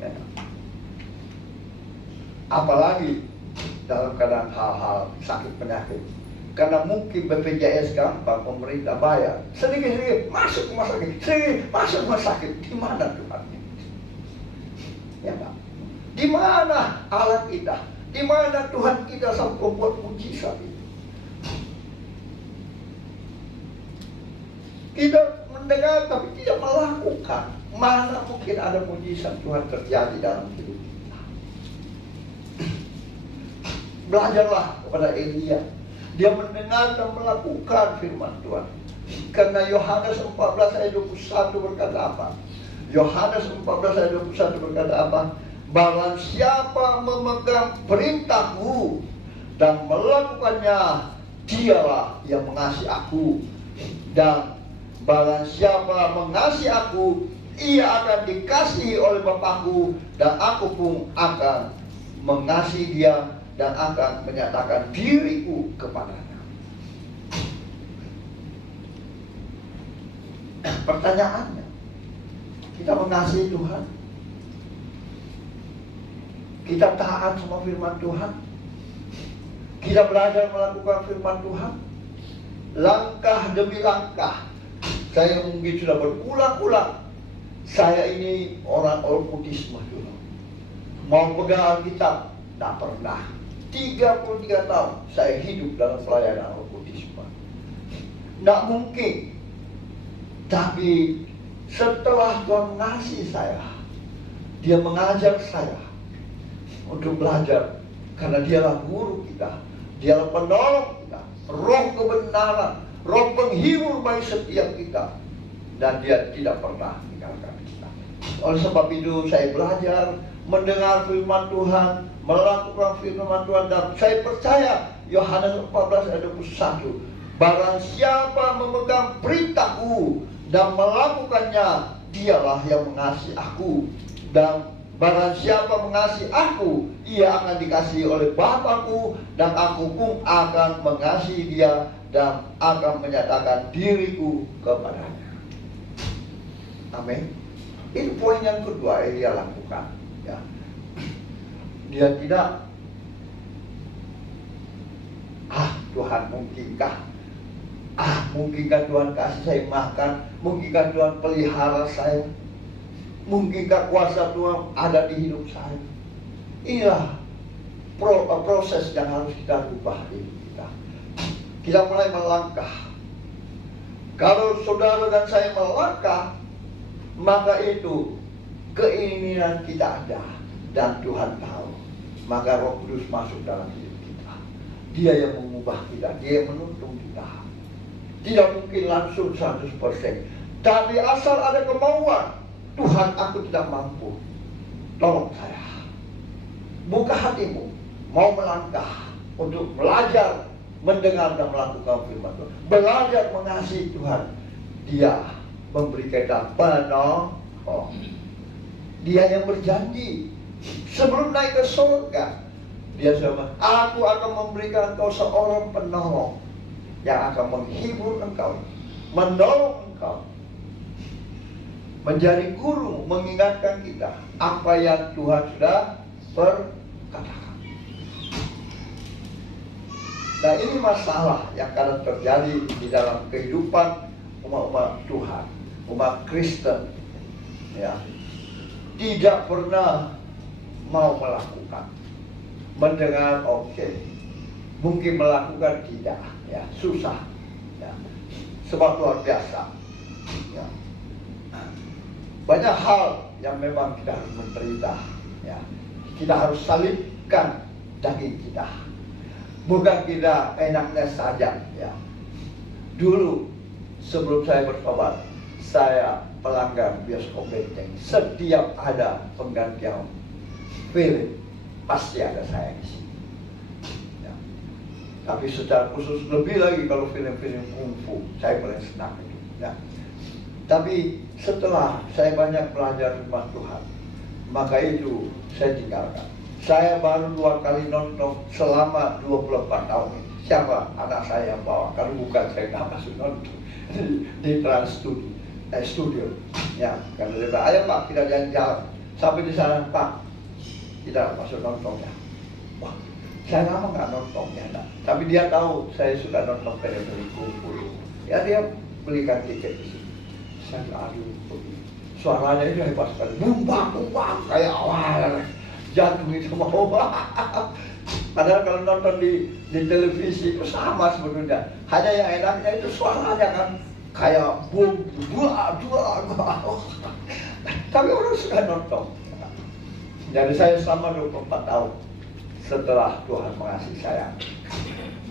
Ya. Apalagi dalam keadaan hal-hal sakit penyakit. Karena mungkin BPJS gampang, pemerintah bayar. Sedikit-sedikit masuk rumah sakit, sedikit masuk rumah sakit. Di mana Tuhan? Ya Pak. Di mana Allah kita? Di mana Tuhan kita sampai membuat mujizat itu? Kita mendengar tapi tidak melakukan. Mana mungkin ada mujizat Tuhan terjadi dalam hidup kita? Belajarlah kepada Elia. Dia mendengar dan melakukan firman Tuhan. Karena Yohanes 14 ayat 21 berkata apa? Yohanes 14 ayat 21 berkata apa? Barang siapa memegang perintahku dan melakukannya, dialah yang mengasihi aku. Dan barang siapa mengasihi aku, ia akan dikasihi oleh Bapakku, dan aku pun akan mengasihi dia dan akan menyatakan diriku kepadanya. Pertanyaannya, kita mengasihi Tuhan? Kita taat sama firman Tuhan? Kita belajar melakukan firman Tuhan? Langkah demi langkah. Saya mungkin sudah berulang-ulang, saya ini orang okkultisme dulu. Mau pegang Alkitab, tak pernah. 33 tahun saya hidup dalam pelayanan okkultisme. Tidak mungkin. Tapi setelah Tuhan mengasihi saya, Dia mengajar saya untuk belajar. Karena Dialah guru kita, Dialah penolong kita, roh kebenaran, roh penghibur bagi setiap kita. Dan Dia tidak pernah meninggalkan kita. Oleh sebab itu saya belajar mendengar firman Tuhan, melakukan firman Tuhan, dan saya percaya Yohanes 14 ayat 21, barang siapa memegang perintahku dan melakukannya, dialah yang mengasihi aku. Dan barang siapa mengasihi aku, ia akan dikasihi oleh Bapakku, dan aku pun akan mengasihi dia dan akan menyatakan diriku kepadanya. Amin. Ini poin yang kedua yang dia lakukan. Ya. Dia tidak, Tuhan mungkinkah? Mungkinkah Tuhan kasih saya makan? Mungkinkah Tuhan pelihara saya? Mungkinkah kuasa Tuhan ada di hidup saya? Inilah proses yang harus kita rubah diri kita. Kita mulai melangkah. Kalau saudara dan saya melangkah, maka itu keinginan kita ada dan Tuhan tahu. Maka Roh Kudus masuk dalam diri kita. Dia yang mengubah kita, dia yang menuntun kita. Tidak mungkin langsung 100%. Tapi asal ada kemauan, Tuhan, aku tidak mampu, tolong saya. Buka hatimu, mau melangkah untuk belajar mendengar dan melakukan firman Tuhan, belajar mengasihi Tuhan. Dia memberi kita penolong. Dia yang berjanji sebelum naik ke surga, dia sudah, aku akan memberikan engkau seorang penolong yang akan menghibur engkau, menolong engkau, menjadi guru, mengingatkan kita apa yang Tuhan sudah berkatakan. Nah, ini masalah yang kadang terjadi di dalam kehidupan umat-umat Tuhan, umat Kristen, ya, tidak pernah mau melakukan. Mendengar oke, mungkin melakukan tidak, ya, susah, ya, sebab luar biasa, ya. Banyak hal yang memang kita harus menderita, ya. Kita harus salibkan daging kita, bukan kita enaknya saja, ya. Dulu sebelum saya bertobat, saya pelanggan bioskop Benteng. Setiap ada penggantian film, pasti ada saya di sini. Ya. Tapi secara khusus lebih lagi kalau film-film kungfu, saya paling senang itu. Ya. Tapi setelah saya banyak belajar firman Tuhan, maka itu saya tinggalkan. Saya baru 2 kali nonton selama 24 tahun ini. Siapa anak saya yang bawa? Kalau bukan saya nggak masuk nonton di Trans Studio. Ya, karena dia bilang, ayo Pak, kita jalan-jalan. Sampai di sana, Pak, kita masuk nontonnya. Wah, saya lama nggak nontonnya, nah. Tapi dia tahu saya suka nonton film-film kungfu. Ya, dia belikan tiket di sini. Saya bilang, aduh, suaranya itu hebat sekali, bumbang kayak awal, jantung itu mau. Padahal kalau nonton di televisi itu sama sebenarnya. Hanya yang enaknya itu suaranya kan kayak bum, dua. Tapi orang suka nonton. Jadi saya selama 24 tahun setelah Tuhan mengasihi saya,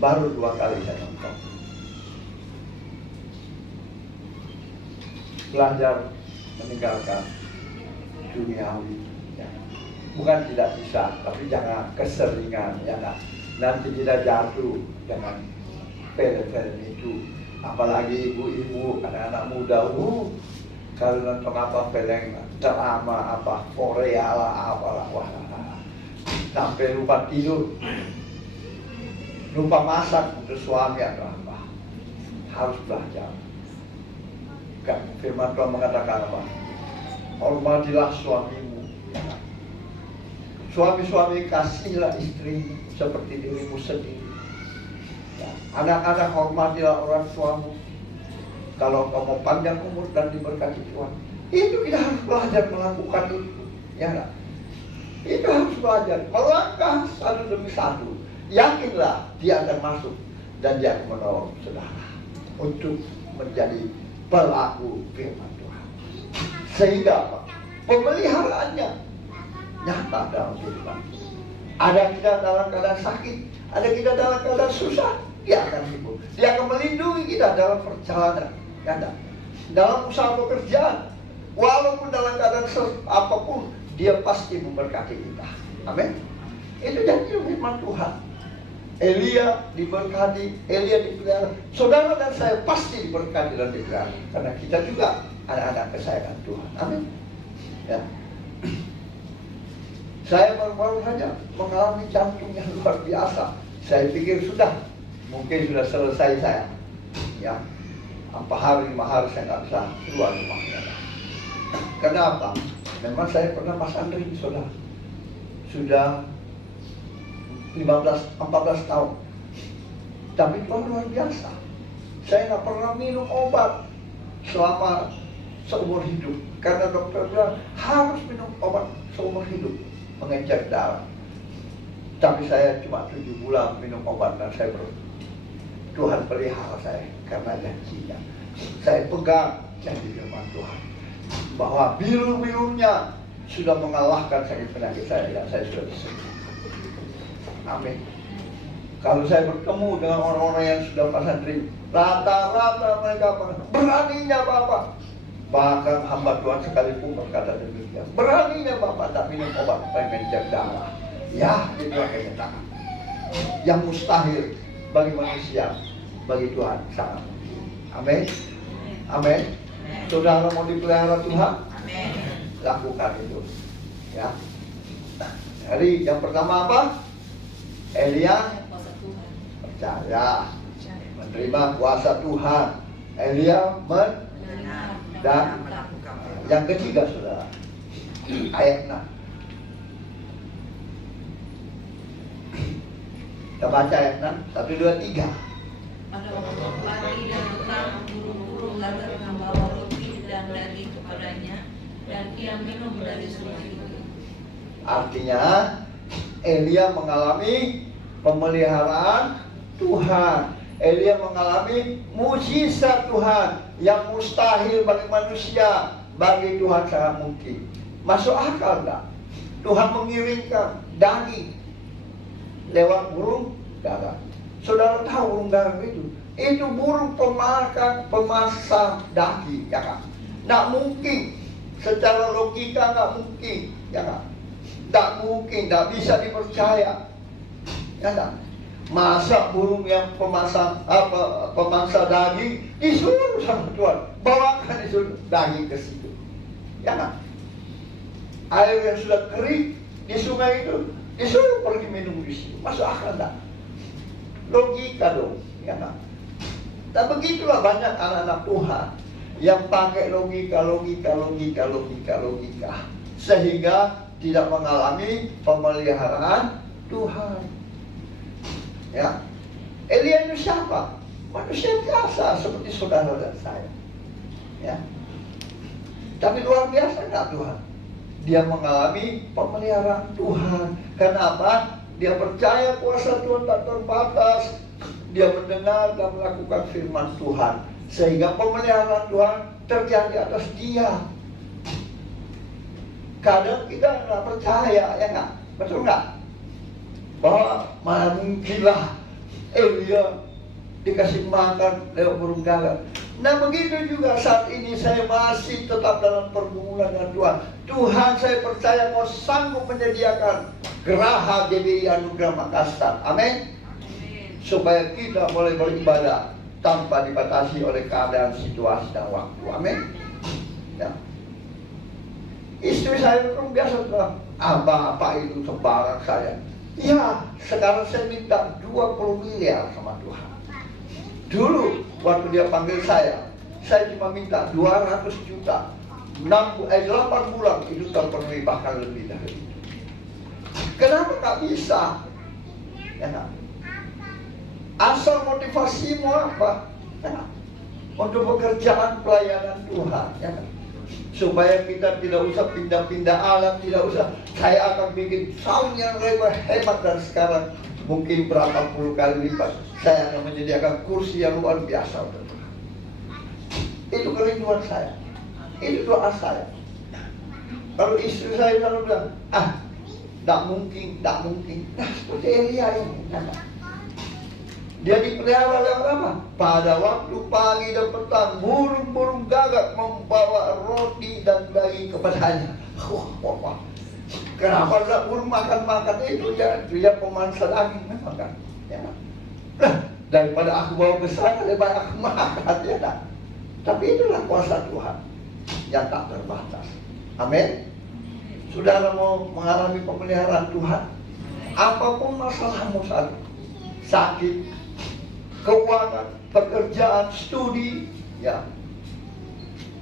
baru 2 kali saya nonton. Belajar meninggalkan duniawi, ya. Bukan tidak bisa, tapi jangan keseringan, ya kan? Nanti kita jatuh dengan film-film itu. Apalagi ibu-ibu, anak-anak muda, kalau nonton apa film drama, apa Korea lah, apalah, wah, sampai lupa tidur, lupa masak untuk suami atau apa. Harus belajar. Kan firman Tuhan mengatakan apa? Hormatilah suamimu, ya kan? Suami-suami kasihlah istri seperti dirimu sendiri. Ya. Anak-anak hormatilah orang tuamu. Kalau kamu panjang umur dan diberkati Tuhan, itu kita harus belajar melakukan itu, ya kan? Itu harus belajar melangkah satu demi satu. Yakinlah dia akan masuk dan dia akan menolong saudara untuk menjadi pelaku firman Tuhan. Sehingga apa? Pemeliharaannya nyata dalam kehidupan. Ada kita dalam keadaan sakit, ada kita dalam keadaan susah, dia akan hibur. Dia akan melindungi kita dalam perjalanan, ya, dalam usaha pekerjaan. Walaupun dalam keadaan apapun, dia pasti memberkati kita. Amin. Itu janji firman Tuhan. Elia diberkati, Elia dipelihara. Saudara dan saya pasti diberkati dan dipelihara, karena kita juga anak-anak kesayangan Tuhan. Amin. Ya. Saya baru-baru saja mengalami jantung yang luar biasa. Saya pikir mungkin sudah selesai saya. Ya, 4 hari 5 hari saya nggak bisa keluar rumahnya. Kenapa? Memang saya pernah pasang ring, saudara. Sudah 14 tahun. Tapi Tuhan luar biasa. Saya nggak pernah minum obat selama seumur hidup. Karena dokter bilang harus minum obat seumur hidup, mengejar darah. Tapi saya cuma 7 bulan minum obat dan saya Tuhan pelihara saya karena janjinya. Saya pegang janji firman Tuhan bahwa biru-birunya sudah mengalahkan sakit penyakit saya dan saya sudah sembuh. Amin. Kalau saya bertemu dengan orang-orang yang sudah pasang drink, rata-rata mereka beraninya Bapak. Bahkan hamba Tuhan sekalipun berkata demikian. Beraninya Bapak tak minum obat supaya menjaga darah. Ya, itu kenyataan. Yang mustahil bagi manusia, bagi Tuhan sangat mungkin. Amin. Amin. Saudara mau dipelihara Tuhan? Lakukan itu. Ya. Jadi yang pertama apa? Elia percaya, menerima kuasa Tuhan. Elia dan yang ketiga saudara, ayat 6. Kita baca ayat 6, 1, 2, 3. Pada waktu pagi dan petang, burung-burung lalu membawa roti dan daging kepadanya, dan ia minum dari sumber itu. Artinya Elia mengalami pemeliharaan Tuhan. Elia mengalami mukjizat Tuhan yang mustahil bagi manusia, bagi Tuhan sangat mungkin. Masuk akal enggak? Tuhan mengirimkan daging lewat burung gagak. Saudara tahu burung gagak itu? Itu burung pemakan, pemasang daging, ya kan? Nggak mungkin, secara logika nggak mungkin, ya kan? Nggak mungkin, nggak bisa dipercaya, ya kan? Masa burung yang pemangsa daging disuruh sama Tuhan, bawakan disuruh daging ke situ, ya kan? Air yang sudah kering di sungai itu disuruh pergi minum di situ. Masuk akal enggak? Logika dong, ya kan? Dan begitulah banyak anak-anak Tuhan yang pakai logika, sehingga tidak mengalami pemeliharaan Tuhan. Ya, Elia itu siapa? Manusia biasa seperti saudara dan saya. Ya, tapi luar biasa enggak Tuhan? Dia mengalami pemeliharaan Tuhan. Kenapa? Dia percaya kuasa Tuhan tak terbatas. Dia mendengar dan melakukan firman Tuhan, sehingga pemeliharaan Tuhan terjadi atas dia. Kadang kita nggak percaya, ya nggak? Betul nggak? Bahwa mungkinlah Elia dikasih makan lewat burung gagak. Nah begitu juga saat ini saya masih tetap dalam pergumulan dengan Tuhan. Tuhan, saya percaya Kau sanggup menyediakan geraha GBI Anugerah Makassar. Amin. Supaya kita boleh beribadah tanpa dibatasi oleh keadaan, situasi, dan waktu. Amin. Ya. Istri saya itu biasa bilang, Bapak itu sembarang saya. Ya, sekarang saya minta 20 miliar sama Tuhan. Dulu waktu dia panggil saya cuma minta 200 juta. 8 bulan itu terpenuhi, bahkan lebih dari itu. Kenapa nggak bisa? Ya, asal motivasimu apa? Ya, untuk pekerjaan pelayanan Tuhan, ya, supaya kita tidak usah pindah-pindah alam, tidak usah. Saya akan bikin sound yang lebih hebat dari sekarang, mungkin berapa puluh kali lipat. Saya akan menyediakan kursi yang luar biasa untuk Tuhan. Itu kerinduan saya, itu doa saya. Kalau istri saya selalu bilang, tidak mungkin. Nah, seperti Elia ini. Dia dipelihara lewat apa? Pada waktu pagi dan petang, burung-burung gagak membawa roti dan daging kepadanya. Wah. Kenapa tidak burung makan itu? Ya, dia pemangsa daging memang kan. Ya. Nah, daripada aku bawa ke sana, lebih banyak aku makan. Ya, tapi itulah kuasa Tuhan yang tak terbatas. Amin. Saudara mau mengalami pemeliharaan Tuhan, apapun masalahmu saat ini, sakit, keuangan, pekerjaan, studi, ya,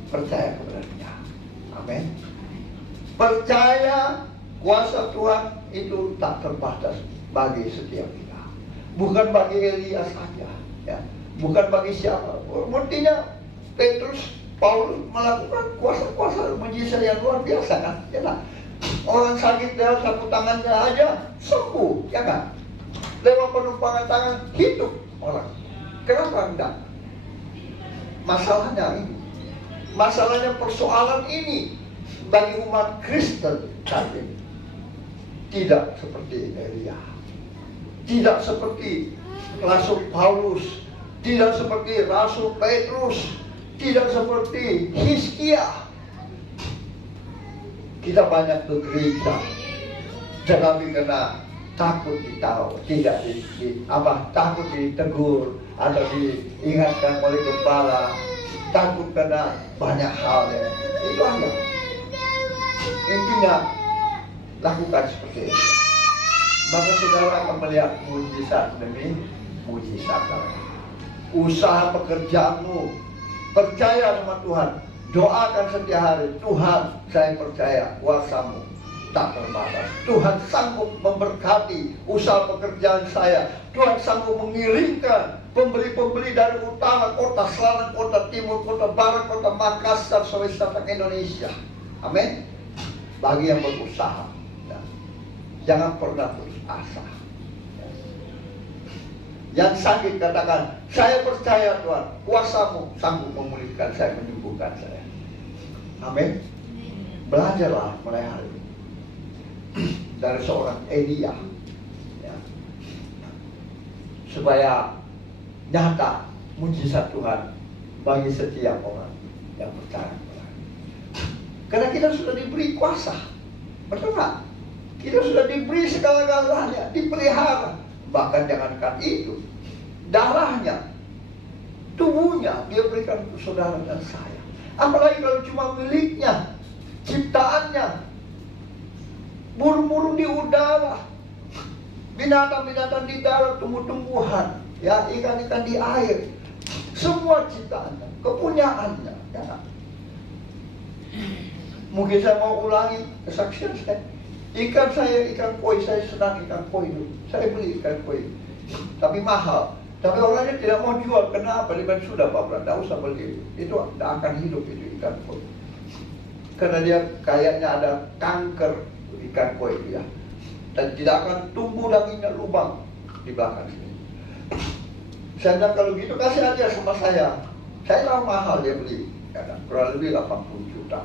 percaya kepada Dia. Amin. Percaya kuasa Tuhan itu tak terbatas bagi setiap kita. Bukan bagi Elia saja, ya. Bukan bagi siapa. Buktinya Petrus, Paulus melakukan kuasa-kuasa mujizat yang luar biasa kan? Ya, Orang sakit dalam sapu tangannya aja sembuh, ya kan? Lewat penumpangan tangan hidup orang. Kenapa enggak? Masalahnya ini. Masalahnya persoalan ini bagi umat Kristen saat ini tidak seperti Elia, tidak seperti Rasul Paulus, tidak seperti Rasul Petrus, tidak seperti Hizkia. Kita banyak ke gereja, tetapi karena takut ditahu, tidak takut ditegur atau diingatkan oleh gembala, takut karena banyak hal ya. Itu aja. Intinya lakukan seperti itu. Maka saudara akan melihat mujizat demi mujizat. Usaha pekerjaanmu, percaya sama Tuhan. Doakan setiap hari, Tuhan saya percaya kuasa-Mu tak terbatas. Tuhan sanggup memberkati usaha pekerjaan saya. Tuhan sanggup mengirimkan pembeli-pembeli dari utara, kota selatan, kota timur, kota barat, kota Makassar, Sulawesi Selatan, Indonesia. Amin. Bagi yang berusaha, ya. Jangan pernah putus asa. Yang sakit katakan, saya percaya Tuhan, kuasa-Mu sanggup memulihkan saya, menyembuhkan saya. Amin. Belajarlah mulai hari ini dari seorang Elia, ya. Supaya nyata mujizat Tuhan bagi setiap orang yang percaya. Karena kita sudah diberi kuasa, betul tak? Kita sudah diberi segala-galanya, dipelihara. Bahkan jangankan itu, darahnya, tubuhnya dia berikan untuk saudara dan saya. Apalagi kalau cuma miliknya, ciptaannya, burung-burung di udara, binatang-binatang di darat, tumbuh-tumbuhan, ya, ikan-ikan di air, semua ciptaannya, kepunyaannya. Ya. Mungkin saya mau ulangi kesaksian saya. Ikan koi saya senang ikan koi itu. Saya beli ikan koi, tapi mahal. Tapi orangnya tidak mau jual. Kenapa? Dia bilang sudah Pak Bran, tidak usah beli. Itu tidak akan hidup itu ikan koi. Karena dia kayaknya ada kanker ikan koi itu ya. Dan tidak akan tumbuh dagingnya lubang di belakang sini. Saya bilang kalau gitu kasih aja sama saya. Saya tahu mahal dia beli, kurang lebih 80 juta.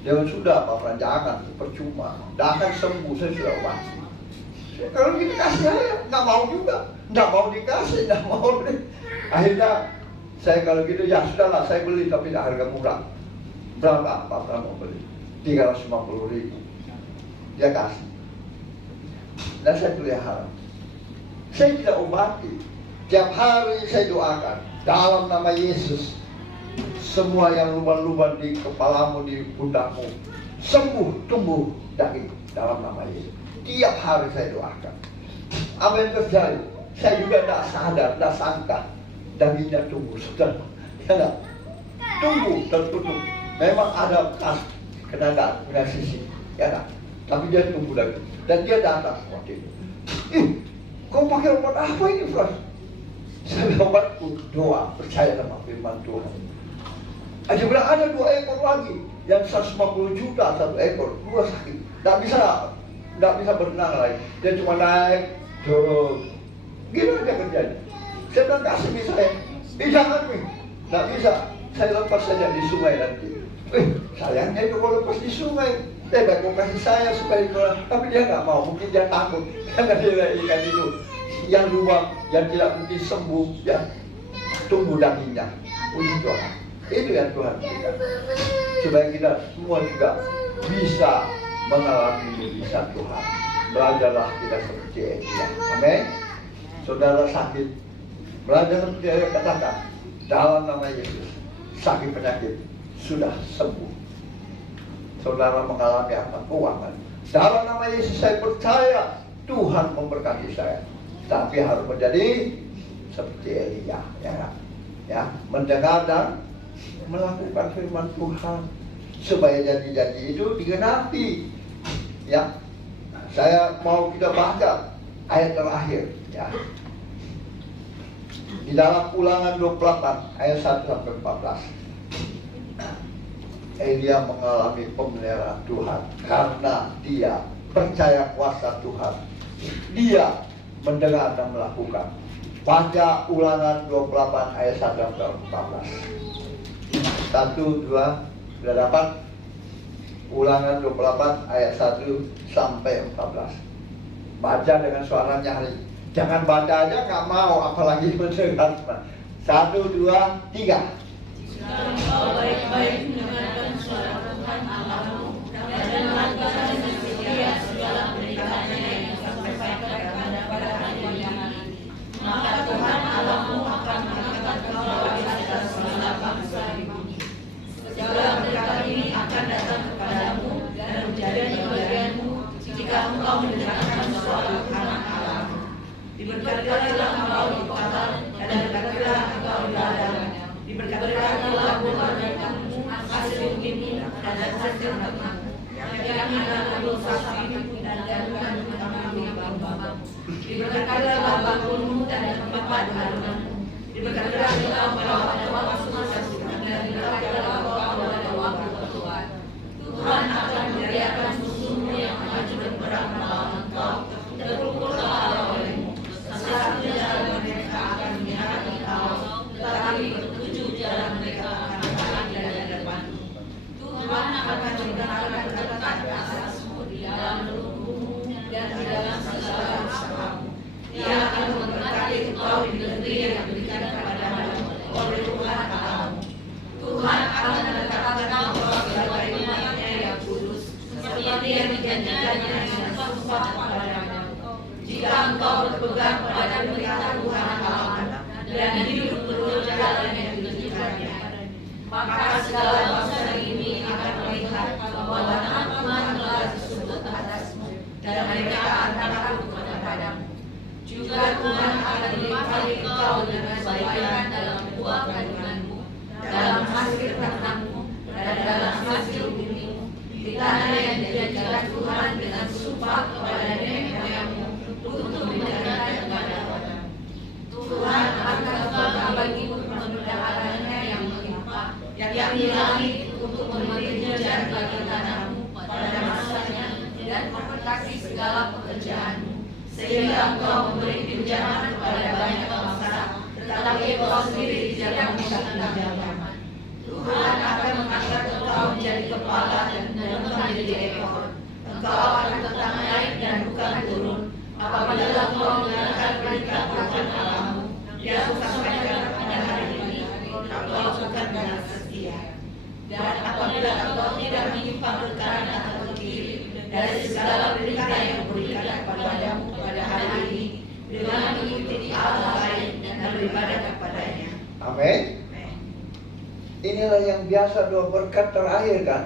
Dia bilang sudah Pak Bran, jangan, percuma, tidak akan sembuh, saya sudah obati. Kalau gitu kasih saya, nggak mau juga, nggak mau dikasih, nggak mau deh. Akhirnya saya kalau gitu ya sudahlah, saya beli tapi harga murah. Berapa Pak Bran mau beli? 350.000. Dia kasih. Dan saya pelihara. Saya tidak obati. Tiap hari saya doakan dalam nama Yesus. Semua yang lubang-lubang di kepalamu, di pundakmu, sembuh, tumbuh daging dalam nama Yesus. Tiap hari saya doakan. Apa yang terjadi? Saya juga tidak sadar, tidak sangka dagingnya tumbuh. Sudah, ya, tumbuh tertutup. Memang ada bekas kena sisi, ya, tapi dia tumbuh lagi. Dan dia datang seperti itu. Kau pakai obat apa ini, Frans? Saya bilang obatku doa, percaya sama firman Tuhan. Dia bilang ada 2 ekor lagi, yang 150 juta 1 ekor, 2 sakit, tidak bisa berenang lagi. Dia cuma naik, turun, gitu aja kerjanya. Saya bilang kasih bisa ya, jangan nih, tidak bisa. Saya lepas saja di sungai nanti. Sayangnya itu kalau lepas di sungai, dia mau kasih saya supaya dikeluarkan, tapi dia nggak mau, mungkin dia takut karena dia ikan itu yang lubang, yang tidak mungkin sembuh, ya tumbuh dagingnya. Puji Tuhan. Itu yang Tuhan berikan supaya kita semua juga bisa mengalami mujizat Tuhan. Belajarlah kita seperti Elia. Amin. Saudara sakit, belajar seperti Elia, katakan dalam nama Yesus, sakit penyakit sudah sembuh. Saudara mengalami apa? Keuangan. Dalam nama Yesus saya percaya Tuhan memberkati saya. Tapi harus menjadi seperti Elia, ya, mendengar dan melakukan firman Tuhan supaya janji-janji itu digenapi. Ya, saya mau kita baca ayat terakhir, ya, di dalam Ulangan 28 ayat 1 sampai 14. Elia mengalami pemeliharaan Tuhan karena dia percaya kuasa Tuhan. Dia mendengar dan melakukan. Baca Ulangan 28 ayat 1 sampai 14. 1, 2, sudah dapat? Ulangan 28 ayat 1 sampai 14. Baca dengan suara nyaring. Jangan baca aja nggak mau, apalagi mendengar. 1, 2, 3. Jika engkau baik-baik mendengarkan suara Tuhan Allahmu dan melakukan dengan setia segala perintahnya yang disampaikan pada hari ini, maka Tuhan Allahmu akan mengangkat engkau di atas segala bangsa di bumi. Segala berkat ini akan datang kepadamu dan menjadi bagianmu jika engkau mendengarkan suara Tuhan Allahmu. Diberkatilah engkau di kota dan diberkatilah engkau di ladang. Diberkatilah keluargamu, hasil bumimu dan hasil ternakanmu, yang mengandung sapimu dan kandungan bambamu. Diberkatilah bangunmu dan tempat berlindungmu. Diberkatilah engkau pada waktu masa suka dan diberkatilah engkau pada waktu bertuah. Tuhan akan menyediakan musuhmu yang maju dan berang melawan engkau, terpukullah olehmu. Satu jalan mereka akan menyerang engkau, tetapi jalan mereka akan lari dari depanmu. Tuhan akan mendengarkan kata-kata atasmu di dalam lubukmu dan di dalam segala usahamu. Dia akan memberkati engkau di negeri yang diberikan kepadamu oleh Tuhan Allahmu. Tuhan akan menetapkan engkau sebagai umatnya yang kudus, seperti yang dijanjikannya dengan sumpah kepadamu. Jika engkau berpegang pada perintah Tuhan Allahmu dan hidup menurut jalan yang ditunjukkannya, maka segala bangsa ini akan melihat bahwa nama Tuhan telah disebut atasmu dan mereka akan takut kepadamu. Juga Tuhan akan melimpahi engkau dengan kebaikan dalam buah kandunganmu, dalam hasil ternakmu, dan dalam hasil bumimu, di tanah yang dijanjikan Tuhan dengan sumpah kepada nenek moyangmu untuk menjadikan kepadamu. Tuhan akan bagimu perbendaharanya yang melimpah, yang di langit untuk memberi hujan bagi tanahmu pada masanya dan memberkati segala pekerjaanmu, sehingga engkau memberi pinjaman kepada banyak bangsa, tetapi engkau sendiri dijaga pinjaman. Tuhan akan mengangkat engkau menjadi kepala dan engkau menjadi ekor. Engkau akan tetap naik dan bukan turun, apabila engkau mendengarkan perintah Tuhan Allahmu yang kusampaikan pada hari ini. Engkau bukan dengan setia. Dan apabila engkau tidak menyimpang ke kanan atau ke kiri dari segala perintah yang kuberikan kepadamu pada hari ini, dengan mengikuti Allah lain dan beribadah kepadanya. Amin. Inilah yang biasa doa berkat terakhir kan.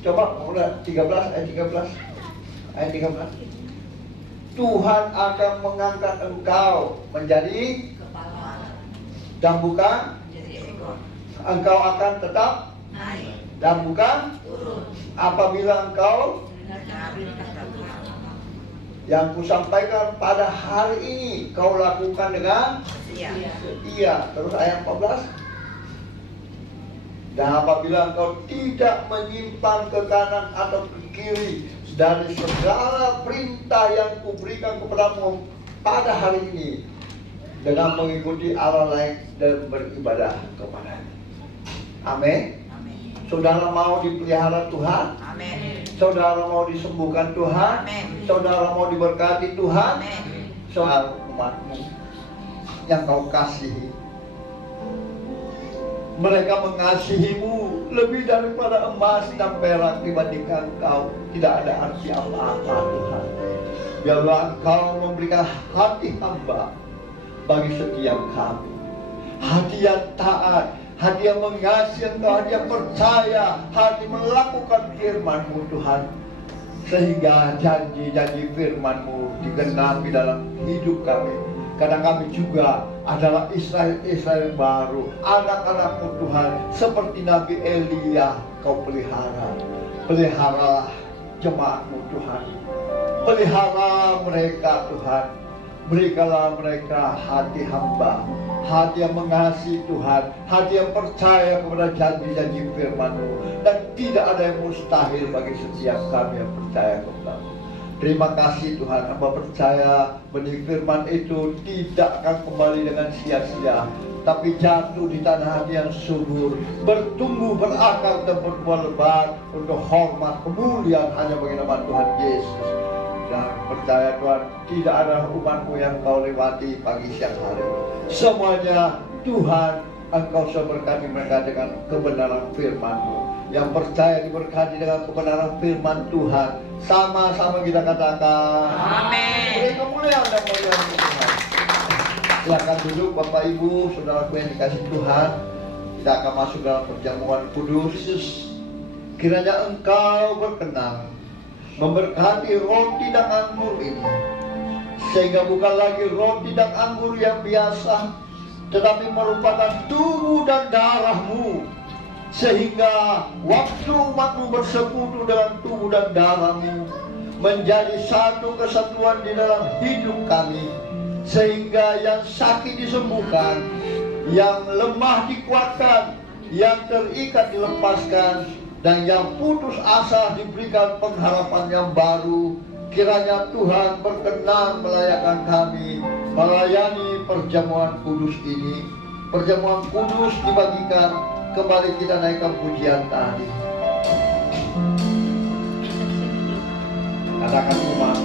Coba mulai 13 ayat 13. Ayat 13. Tuhan akan mengangkat engkau menjadi Kepala dan bukan menjadi ekor. engkau akan tetap Naik dan bukan turun. apabila engkau Dengarkan perintah Tuhan. yang kusampaikan pada hari ini kau lakukan dengan Setia. setia. Terus ayat 14. Dan apabila engkau tidak menyimpang ke kanan atau ke kiri dari segala perintah yang kuberikan kepadamu pada hari ini, dengan mengikuti Allah lain dan beribadah kepadanya. Amin. Amin. Saudara mau dipelihara Tuhan? Amin. Saudara mau disembuhkan Tuhan? Amin. Saudara mau diberkati Tuhan? Amin. Saudara umatmu yang kau kasihi, mereka mengasihimu lebih daripada emas dan perak dibandingkan kau. Tidak ada arti apa-apa Tuhan. Biarlah engkau memberikan hati hamba bagi setiap kami, hati yang taat, hati yang mengasihi Engkau, hati yang percaya, hati melakukan firman-Mu Tuhan, sehingga janji-janji firman-Mu digenapi dalam hidup kami. Karena kami juga adalah Israel baru, anak-anak-Mu Tuhan, seperti Nabi Elia Kau pelihara. Peliharalah jemaat-Mu Tuhan, pelihara mereka Tuhan. Berikanlah mereka hati hamba, hati yang mengasihi Tuhan, hati yang percaya kepada janji-janji firman-Mu, dan tidak ada yang mustahil bagi setiap kami yang percaya kepada-Mu. Terima kasih Tuhan, hamba percaya benih firman itu tidak akan kembali dengan sia-sia, tapi jatuh di tanah hati yang subur, bertumbuh, berakar, dan berbuah lebat untuk hormat kemuliaan hanya bagi nama Tuhan Yesus. Dan percaya Tuhan, tidak ada umat-Mu yang Kau lewati pagi siang hari. Semuanya Tuhan, Engkau sudah berkati mereka dengan kebenaran firman-Mu. Yang percaya diberkati dengan kebenaran firman Tuhan. Sama-sama kita katakan Amin. beri kemuliaan dan kemuliaan Tuhan. Silakan duduk Bapak Ibu, saudaraku yang dikasih Tuhan. Kita akan masuk dalam perjamuan kudus. Kiranya Engkau berkenan memberkati roti dan anggur ini, sehingga bukan lagi roti dan anggur yang biasa, tetapi merupakan tubuh dan darah-Mu, sehingga waktu umat-Mu bersekutu dengan tubuh dan darah-Mu menjadi satu kesatuan di dalam hidup kami, sehingga yang sakit disembuhkan, yang lemah dikuatkan, yang terikat dilepaskan, dan yang putus asa diberikan pengharapan yang baru. Kiranya Tuhan berkenan melayakkan kami melayani perjamuan kudus ini. Perjamuan kudus dibagikan, kembali kita naikkan pujian tadi. Katakan umat.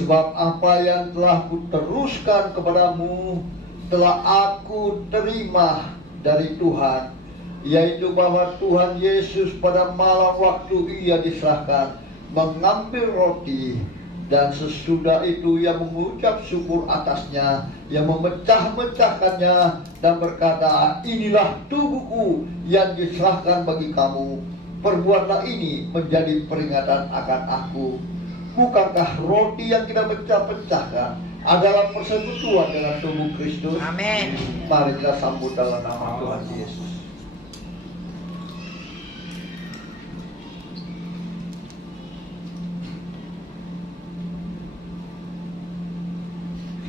Sebab apa yang telah kuteruskan kepadamu telah aku terima dari Tuhan, yaitu bahwa Tuhan Yesus pada malam waktu Ia diserahkan mengambil roti, dan sesudah itu Ia mengucap syukur atasnya, Ia memecah-mecahkannya dan berkata, inilah tubuhku yang diserahkan bagi kamu, perbuatlah ini menjadi peringatan akan aku. Bukankah roti yang kita pecah-pecahkan adalah persekutuan dengan tubuh Kristus? Amin. Mari kita sambut dalam nama Tuhan Yesus.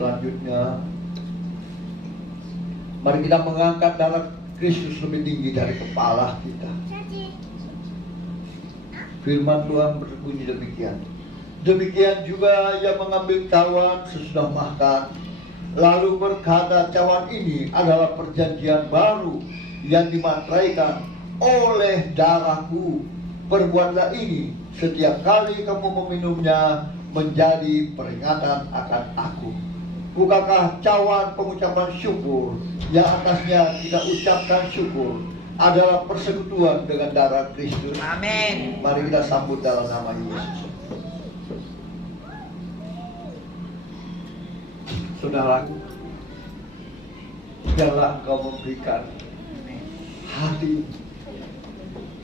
Selanjutnya, mari kita mengangkat darah Kristus lebih tinggi dari kepala kita. Firman Tuhan berbunyi demikian. Demikian juga Ia mengambil cawan sesudah makan, lalu berkata, cawan ini adalah perjanjian baru yang dimateraikan oleh darahku. Perbuatlah ini setiap kali kamu meminumnya menjadi peringatan akan aku. Bukankah cawan pengucapan syukur yang atasnya kita ucapkan syukur adalah persekutuan dengan darah Kristus? Amin. Mari kita sambut dalam nama Yesus. Saudaraku, janganlah engkau memberikan hati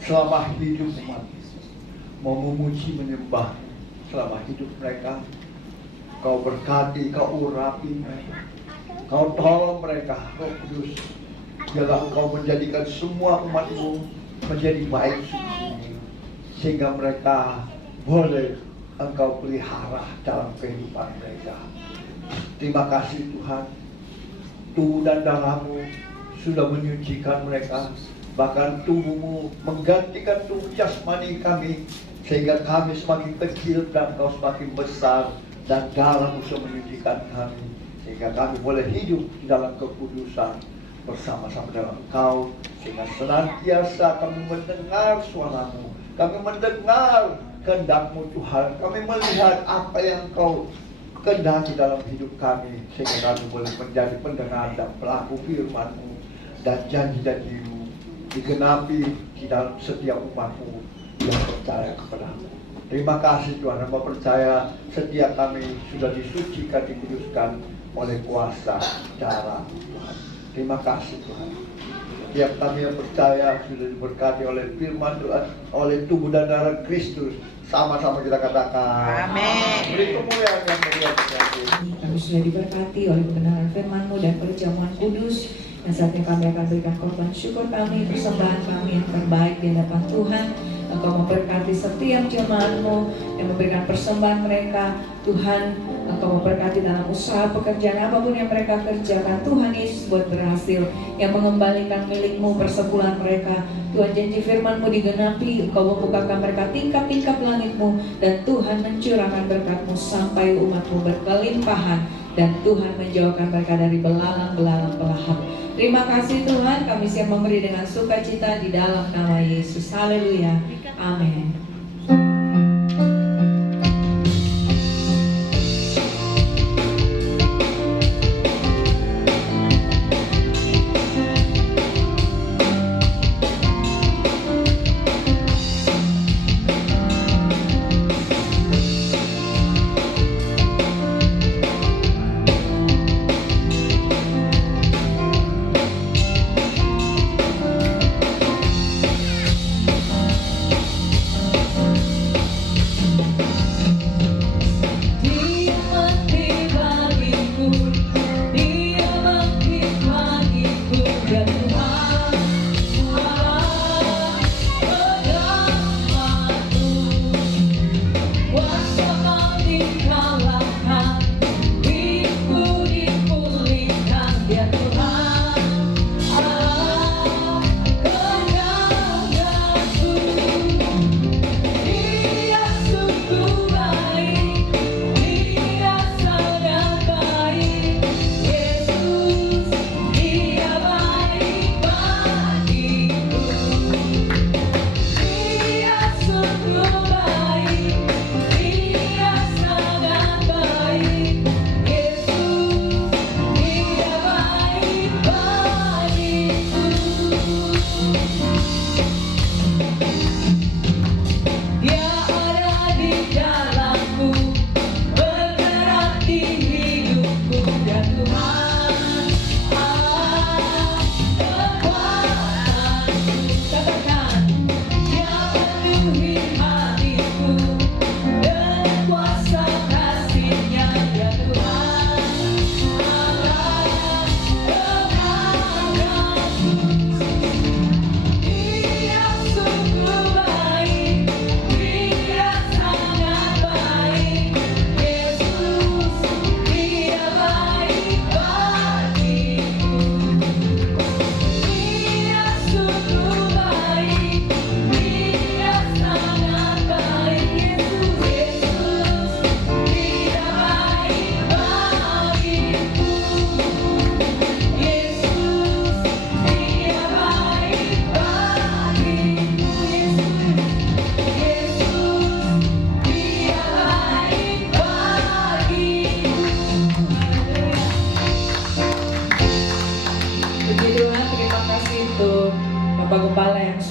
selama hidup umat, mau memuji menyembah selama hidup mereka. Kau berkati, kau urapi mereka, kau tolong mereka, Roh Kudus. Janganlah engkau menjadikan semua umat-Mu menjadi baik sungguh, sehingga mereka boleh engkau pelihara dalam kehidupan mereka. Terima kasih Tuhan, tubuh dan darah-Mu sudah menyucikan mereka. Bahkan tubuhmu menggantikan tubuh jasmani kami, sehingga kami semakin kecil dan kau semakin besar, dan darahmu sudah menyucikan kami, sehingga kami boleh hidup di dalam kekudusan bersama-sama dengan Engkau, sehingga senantiasa kami mendengar suaramu, kami mendengar kehendak-Mu Tuhan, kami melihat apa yang Kau kehendaki dalam hidup kami, sehingga kami boleh menjadi pendengar dan pelaku firman-Mu, dan janji-janji-Mu digenapi di dalam setiap umat-Mu yang percaya kepada-Mu. Terima kasih Tuhan, hamba percaya setiap kami sudah disucikan, dikuduskan oleh kuasa darah Tuhan. Terima kasih Tuhan. Setiap kami yang percaya sudah diberkati oleh firman Tuhan, oleh tubuh dan darah Kristus. Sama-sama kita katakan Amin. beri kemuliaan yang mulia bagi Kami sudah diberkati oleh kebenaran firman-Mu dan perjamuan kudus. Dan saatnya kami akan berikan korban syukur kami, persembahan kami yang terbaik di hadapan Tuhan. Engkau memberkati setiap jemaat-Mu yang memberikan persembahan mereka. Tuhan, Engkau memberkati dalam usaha pekerjaan apapun yang mereka kerjakan. Tuhan Yesus buat berhasil, yang mengembalikan milik-Mu persepuluhan mereka. Tuhan, janji firman-Mu digenapi. Engkau membukakan mereka tingkap-tingkap langit-Mu, dan Tuhan mencurahkan berkat-Mu sampai umat-Mu berkelimpahan, dan Tuhan menjauhkan mereka dari belalang-belalang pelahap. Terima kasih Tuhan, kami siap memberi dengan sukacita di dalam nama Yesus. Haleluya. Amin.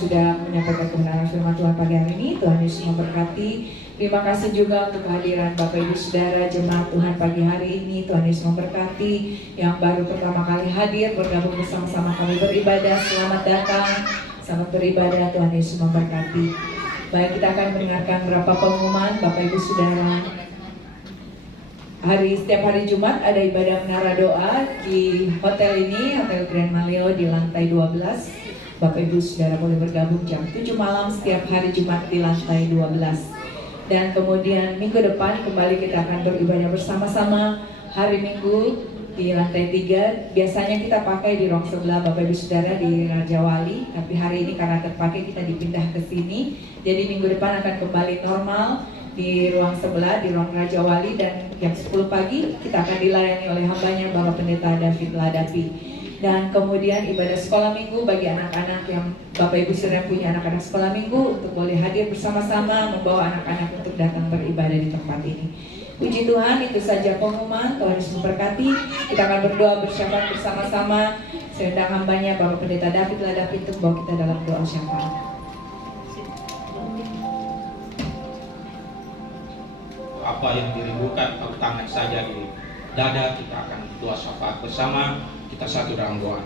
sudah menyampaikan kebenaran firman Tuhan pagi hari ini. Tuhan Yesus memberkati. Terima kasih juga untuk kehadiran Bapak Ibu Saudara jemaat Tuhan pagi hari ini. Tuhan Yesus memberkati. Yang baru pertama kali hadir bergabung bersama-sama kami beribadah. Selamat datang, selamat beribadah. Tuhan Yesus memberkati. Baik, kita akan mendengarkan beberapa pengumuman Bapak Ibu Saudara. Setiap hari Jumat ada ibadah menara doa di hotel ini, Hotel Grand Maleo di lantai 12. Bapak Ibu Saudara boleh bergabung jam 7 malam setiap hari Jumat di lantai 12. Dan kemudian minggu depan kembali kita akan beribadah bersama-sama hari Minggu di lantai 3. Biasanya kita pakai di ruang sebelah Bapak Ibu Saudara di Raja Wali, tapi hari ini karena terpakai kita dipindah ke sini. Jadi minggu depan akan kembali normal di ruang sebelah, di ruang Raja Wali, dan jam 10 pagi kita akan dilayani oleh hambanya Bapak Pendeta David Ladapi. Dan kemudian ibadah sekolah minggu bagi anak-anak yang Bapak Ibu Saudara punya anak-anak sekolah minggu untuk boleh hadir bersama-sama membawa anak-anak untuk datang beribadah di tempat ini. Puji Tuhan, itu saja pengumuman. Tuhan Yesus memberkati. Kita akan berdoa bersyafaat bersama-sama. Saya undang hambanya Bapak Pendeta David Ladapi untuk bawa kita dalam doa syafaat. Apa yang dirindukan, tepuk tangan saja di dada. Kita akan doa syafaat bersama. Kita satu dalam doa.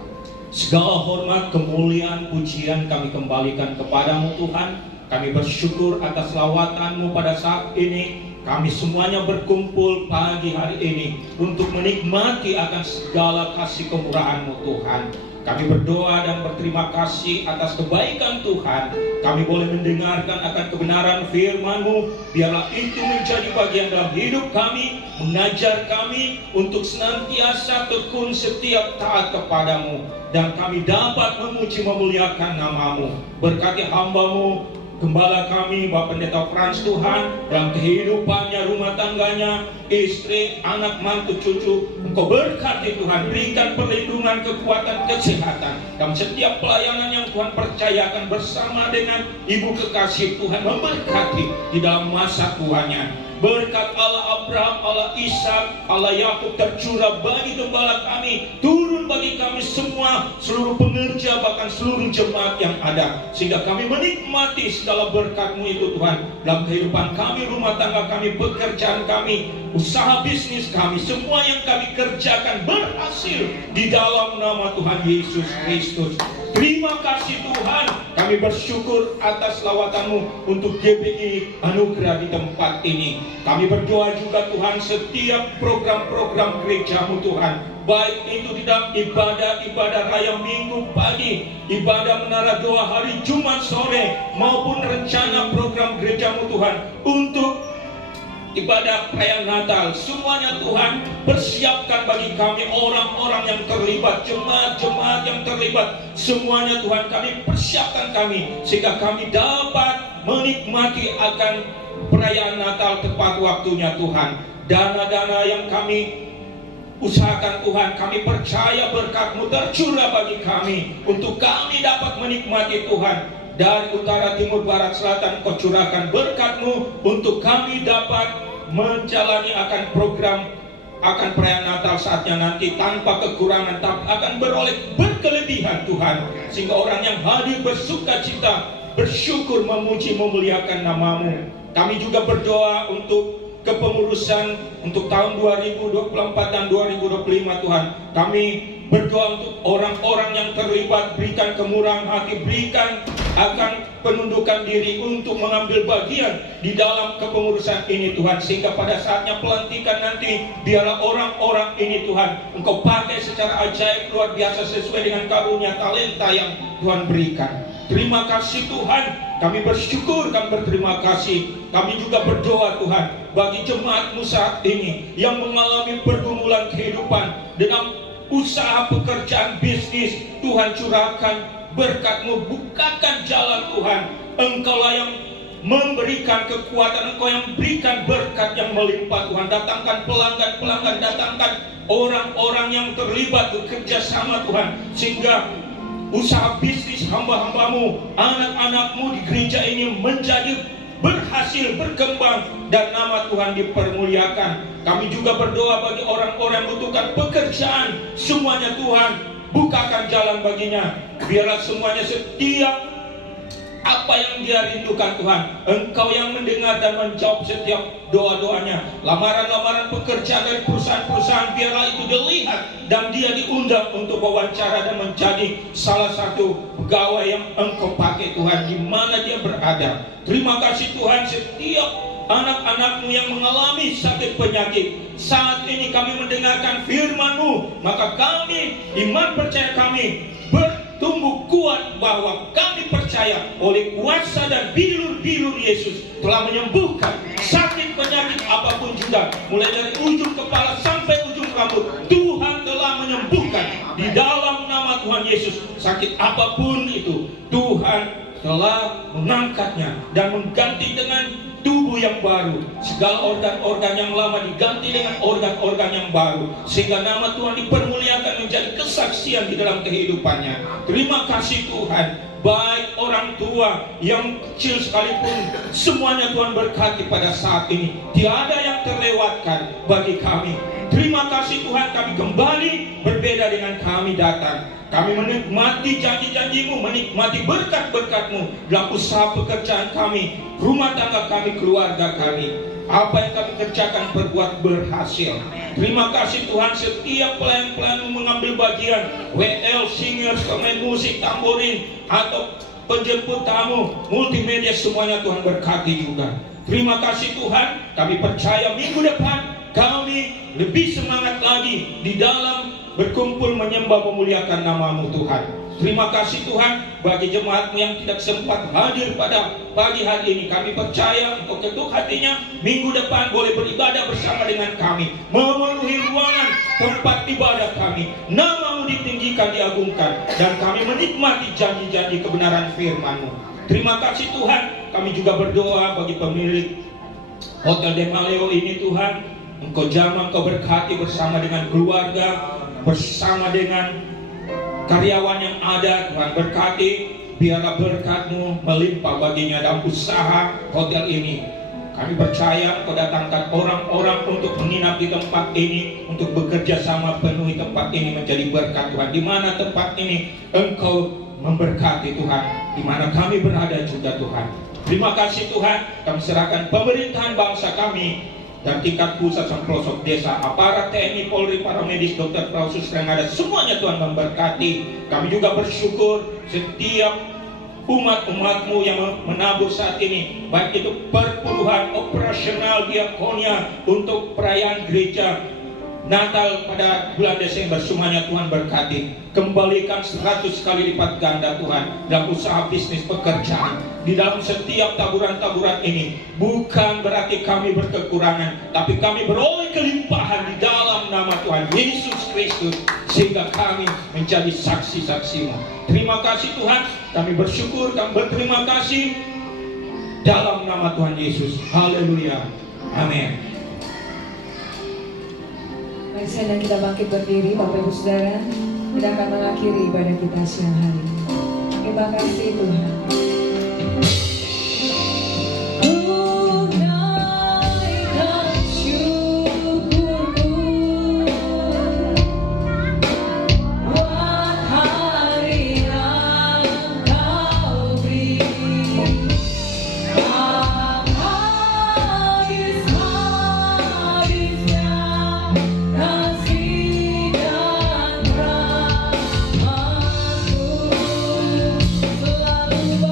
Segala hormat, kemuliaan, pujian kami kembalikan kepadamu Tuhan. Kami bersyukur atas lawatan-Mu pada saat ini. Kami semuanya berkumpul pagi hari ini untuk menikmati akan segala kasih kemurahan-Mu Tuhan. Kami berdoa dan berterima kasih atas kebaikan Tuhan. Kami boleh mendengarkan akan kebenaran firman-Mu. Biarlah itu menjadi bagian dalam hidup kami, mengajar kami untuk senantiasa tekun setiap taat kepadamu. Dan kami dapat memuji memuliakan nama-Mu. Berkati hamba-Mu, Gembala kami, Bapak Pendeta Frans Tuhan, dalam kehidupannya, rumah tangganya, istri, anak, mantu, cucu. Engkau berkati Tuhan, berikan perlindungan, kekuatan, kesehatan. Dan setiap pelayanan yang Tuhan percayakan bersama dengan Ibu kekasih Tuhan, memberkati di dalam masa tuanya. Berkat Allah Abraham, Allah Ishak, Allah Yakub tercurah bagi gembala kami, turun bagi kami semua, seluruh pengerja, bahkan seluruh jemaat yang ada. Sehingga kami menikmati segala berkat-Mu itu Tuhan, dalam kehidupan kami, rumah tangga kami, pekerjaan kami, usaha bisnis kami, semua yang kami kerjakan berhasil di dalam nama Tuhan Yesus Kristus. Terima kasih Tuhan, kami bersyukur atas lawatan-Mu untuk GBI Anugerah di tempat ini. Kami berdoa juga Tuhan, setiap program-program gereja-Mu Tuhan, baik itu di dalam ibadah raya minggu pagi, ibadah menara doa hari Jumat sore, maupun rencana program gereja-Mu Tuhan untuk ibadah perayaan Natal, semuanya Tuhan persiapkan bagi kami, orang-orang yang terlibat, jemaat-jemaat yang terlibat, semuanya Tuhan kami persiapkan kami, sehingga kami dapat menikmati akan perayaan Natal tepat waktunya Tuhan. Dana-dana yang kami usahakan Tuhan, kami percaya berkat-Mu tercurah bagi kami, untuk kami dapat menikmati Tuhan. Dari utara, timur, barat, selatan, Kau curahkan berkat-Mu untuk kami dapat menjalani akan program, akan perayaan Natal saatnya nanti tanpa kekurangan, tapi akan beroleh berkelebihan Tuhan. Sehingga orang yang hadir bersuka cita, bersyukur, memuji, memuliakan nama-Mu. Kami juga berdoa untuk kepengurusan untuk tahun 2024 dan 2025 Tuhan. Kami berdoa untuk orang-orang yang terlibat, berikan kemurahan hati, berikan akan penundukan diri untuk mengambil bagian di dalam kepengurusan ini Tuhan. Sehingga pada saatnya pelantikan nanti, biarlah orang-orang ini Tuhan Engkau pakai secara ajaib luar biasa sesuai dengan karunia talenta yang Tuhan berikan. Terima kasih Tuhan, kami bersyukur, kami berterima kasih. Kami juga berdoa Tuhan bagi jemaat-Mu saat ini yang mengalami pergumulan kehidupan dengan usaha, pekerjaan, bisnis. Tuhan curahkan berkat-Mu, bukakan jalan Tuhan. Engkaulah yang memberikan kekuatan, Engkau yang berikan berkat yang melimpah Tuhan. Datangkan pelanggan-pelanggan, datangkan orang-orang yang terlibat bekerja sama Tuhan, sehingga usaha bisnis hamba-hamba-Mu, anak-anak-Mu di gereja ini menjadi berhasil, berkembang, dan nama Tuhan dipermuliakan. Kami juga berdoa bagi orang-orang yang membutuhkan pekerjaan, semuanya Tuhan bukakan jalan baginya. Biarlah semuanya setiap apa yang dia rindukan Tuhan, Engkau yang mendengar dan menjawab setiap doa-doanya. Lamaran-lamaran pekerjaan dari perusahaan-perusahaan, biarlah itu dilihat dan dia diundang untuk wawancara dan menjadi salah satu pegawai yang Engkau pakai Tuhan, di mana dia berada. Terima kasih Tuhan, setiap anak-anak-Mu yang mengalami sakit penyakit, saat ini kami mendengarkan firman-Mu, maka kami, iman percaya kami bertumbuh kuat bahwa kami percaya oleh kuasa dan bilur-bilur Yesus telah menyembuhkan sakit penyakit apapun juga, mulai dari ujung kepala sampai ujung kamu. Tuhan telah menyembuhkan di dalam nama Tuhan Yesus. Sakit apapun itu, Tuhan telah mengangkatnya dan mengganti dengan tubuh yang baru. Segala organ-organ yang lama diganti dengan organ-organ yang baru, sehingga nama Tuhan dipermuliakan menjadi kesaksian di dalam kehidupannya. Terima kasih Tuhan. Baik orang tua yang kecil sekalipun, semuanya Tuhan berkati pada saat ini. Tiada yang terlewatkan bagi kami. Terima kasih Tuhan, kami kembali berbeda dengan kami datang. Kami menikmati janji-janji-Mu, menikmati berkat-berkat-Mu dalam usaha pekerjaan kami, rumah tangga kami, keluarga kami. Apa yang kami kerjakan berbuat berhasil. Terima kasih Tuhan, setiap pelayan-pelayan mengambil bagian, WL, singers, pemain musik, tamborin, atau penjemput tamu, multimedia, semuanya Tuhan berkati juga. Terima kasih Tuhan, kami percaya minggu depan kami lebih semangat lagi di dalam berkumpul menyembah memuliakan nama-Mu Tuhan. Terima kasih Tuhan bagi jemaat-Mu yang tidak sempat hadir pada pagi hari ini. Kami percaya Engkau ketuk hatinya, minggu depan boleh beribadah bersama dengan kami, memenuhi ruangan tempat ibadah kami. Nama-Mu ditinggikan, diagungkan, dan kami menikmati janji-janji kebenaran firman-Mu. Terima kasih Tuhan. Kami juga berdoa bagi pemilik Hotel De Maleo ini Tuhan. Engkau jamah, Engkau berkati bersama dengan keluarga, bersama dengan karyawan yang ada. Tuhan berkati, biarlah berkat-Mu melimpah baginya dalam usaha hotel ini. Kami percaya Engkau datangkan orang-orang untuk menginap di tempat ini, untuk bekerja sama penuhi tempat ini menjadi berkat Tuhan. Di mana tempat ini Engkau memberkati Tuhan, di mana kami berada juga Tuhan. Terima kasih Tuhan, kami serahkan pemerintahan bangsa kami dan tingkat pusat sampai pelosok desa, aparat TNI, Polri, para medis, dokter, perawat, suster yang ada, semuanya Tuhan memberkati. Kami juga bersyukur setiap umat-umat-Mu yang menabur saat ini, baik itu perpuluhan, operasional, diakonia, untuk perayaan gereja Natal pada bulan Desember, semuanya Tuhan berkati. Kembalikan 100 kali lipat ganda Tuhan dalam usaha bisnis pekerjaan. Di dalam setiap taburan-taburan ini bukan berarti kami berkekurangan, tapi kami beroleh kelimpahan di dalam nama Tuhan Yesus Kristus, sehingga kami menjadi saksi-saksi-Mu. Terima kasih Tuhan, kami bersyukur, kami berterima kasih dalam nama Tuhan Yesus. Haleluya, amin. Mari sedang kita bangkit berdiri, Bapak Ibu Saudara. Kita akan mengakhiri ibadah kita siang hari ini. Terima kasih Tuhan. Selalu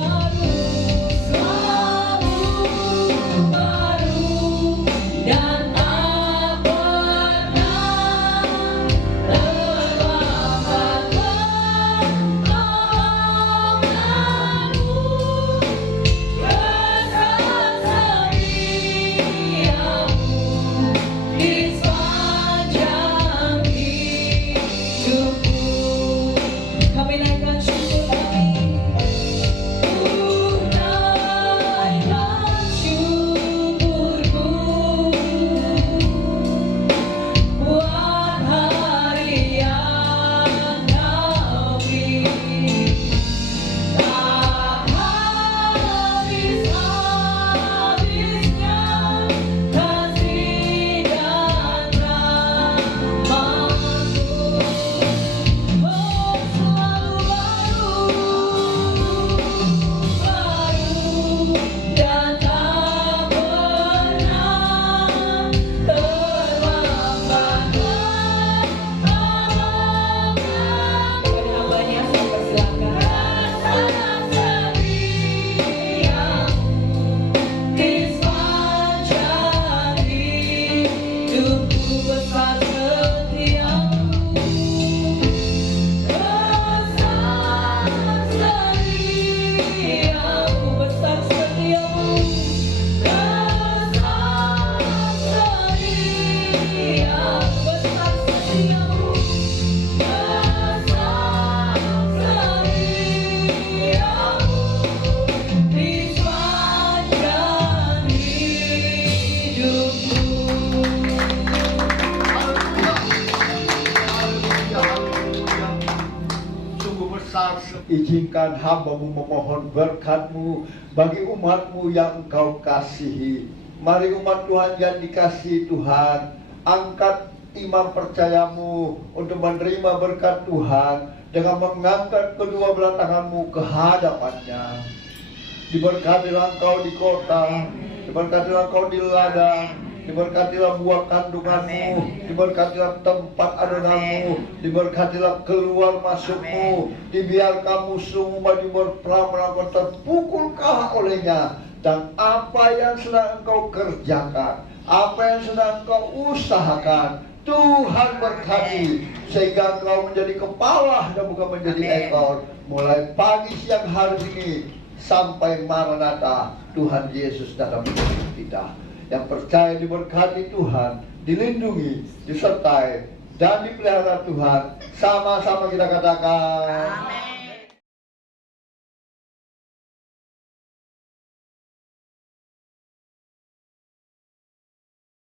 izinkan hamba-Mu memohon berkat-Mu bagi umat-Mu yang Engkau kasihi. Mari umat Tuhan yang dikasihi Tuhan, angkat iman percayamu untuk menerima berkat Tuhan dengan mengangkat kedua belah tanganmu ke hadapannya. Diberkatilah engkau di kota, diberkatilah engkau di ladang, diberkatilah buah kandunganmu, diberkatilah tempat adonanmu, diberkatilah keluar masukmu, dibiarkan musuhmu maju berperang melawan terpukul kalah olehnya. Dan apa yang sedang engkau kerjakan, apa yang sedang engkau usahakan, Tuhan berkati sehingga engkau menjadi kepala dan bukan menjadi ekor. Mulai pagi siang hari ini sampai Maranatha, Tuhan Yesus datang menjemput kita. Yang percaya diberkati Tuhan, dilindungi, disertai, dan dipelihara Tuhan. Sama-sama kita katakan. Amin.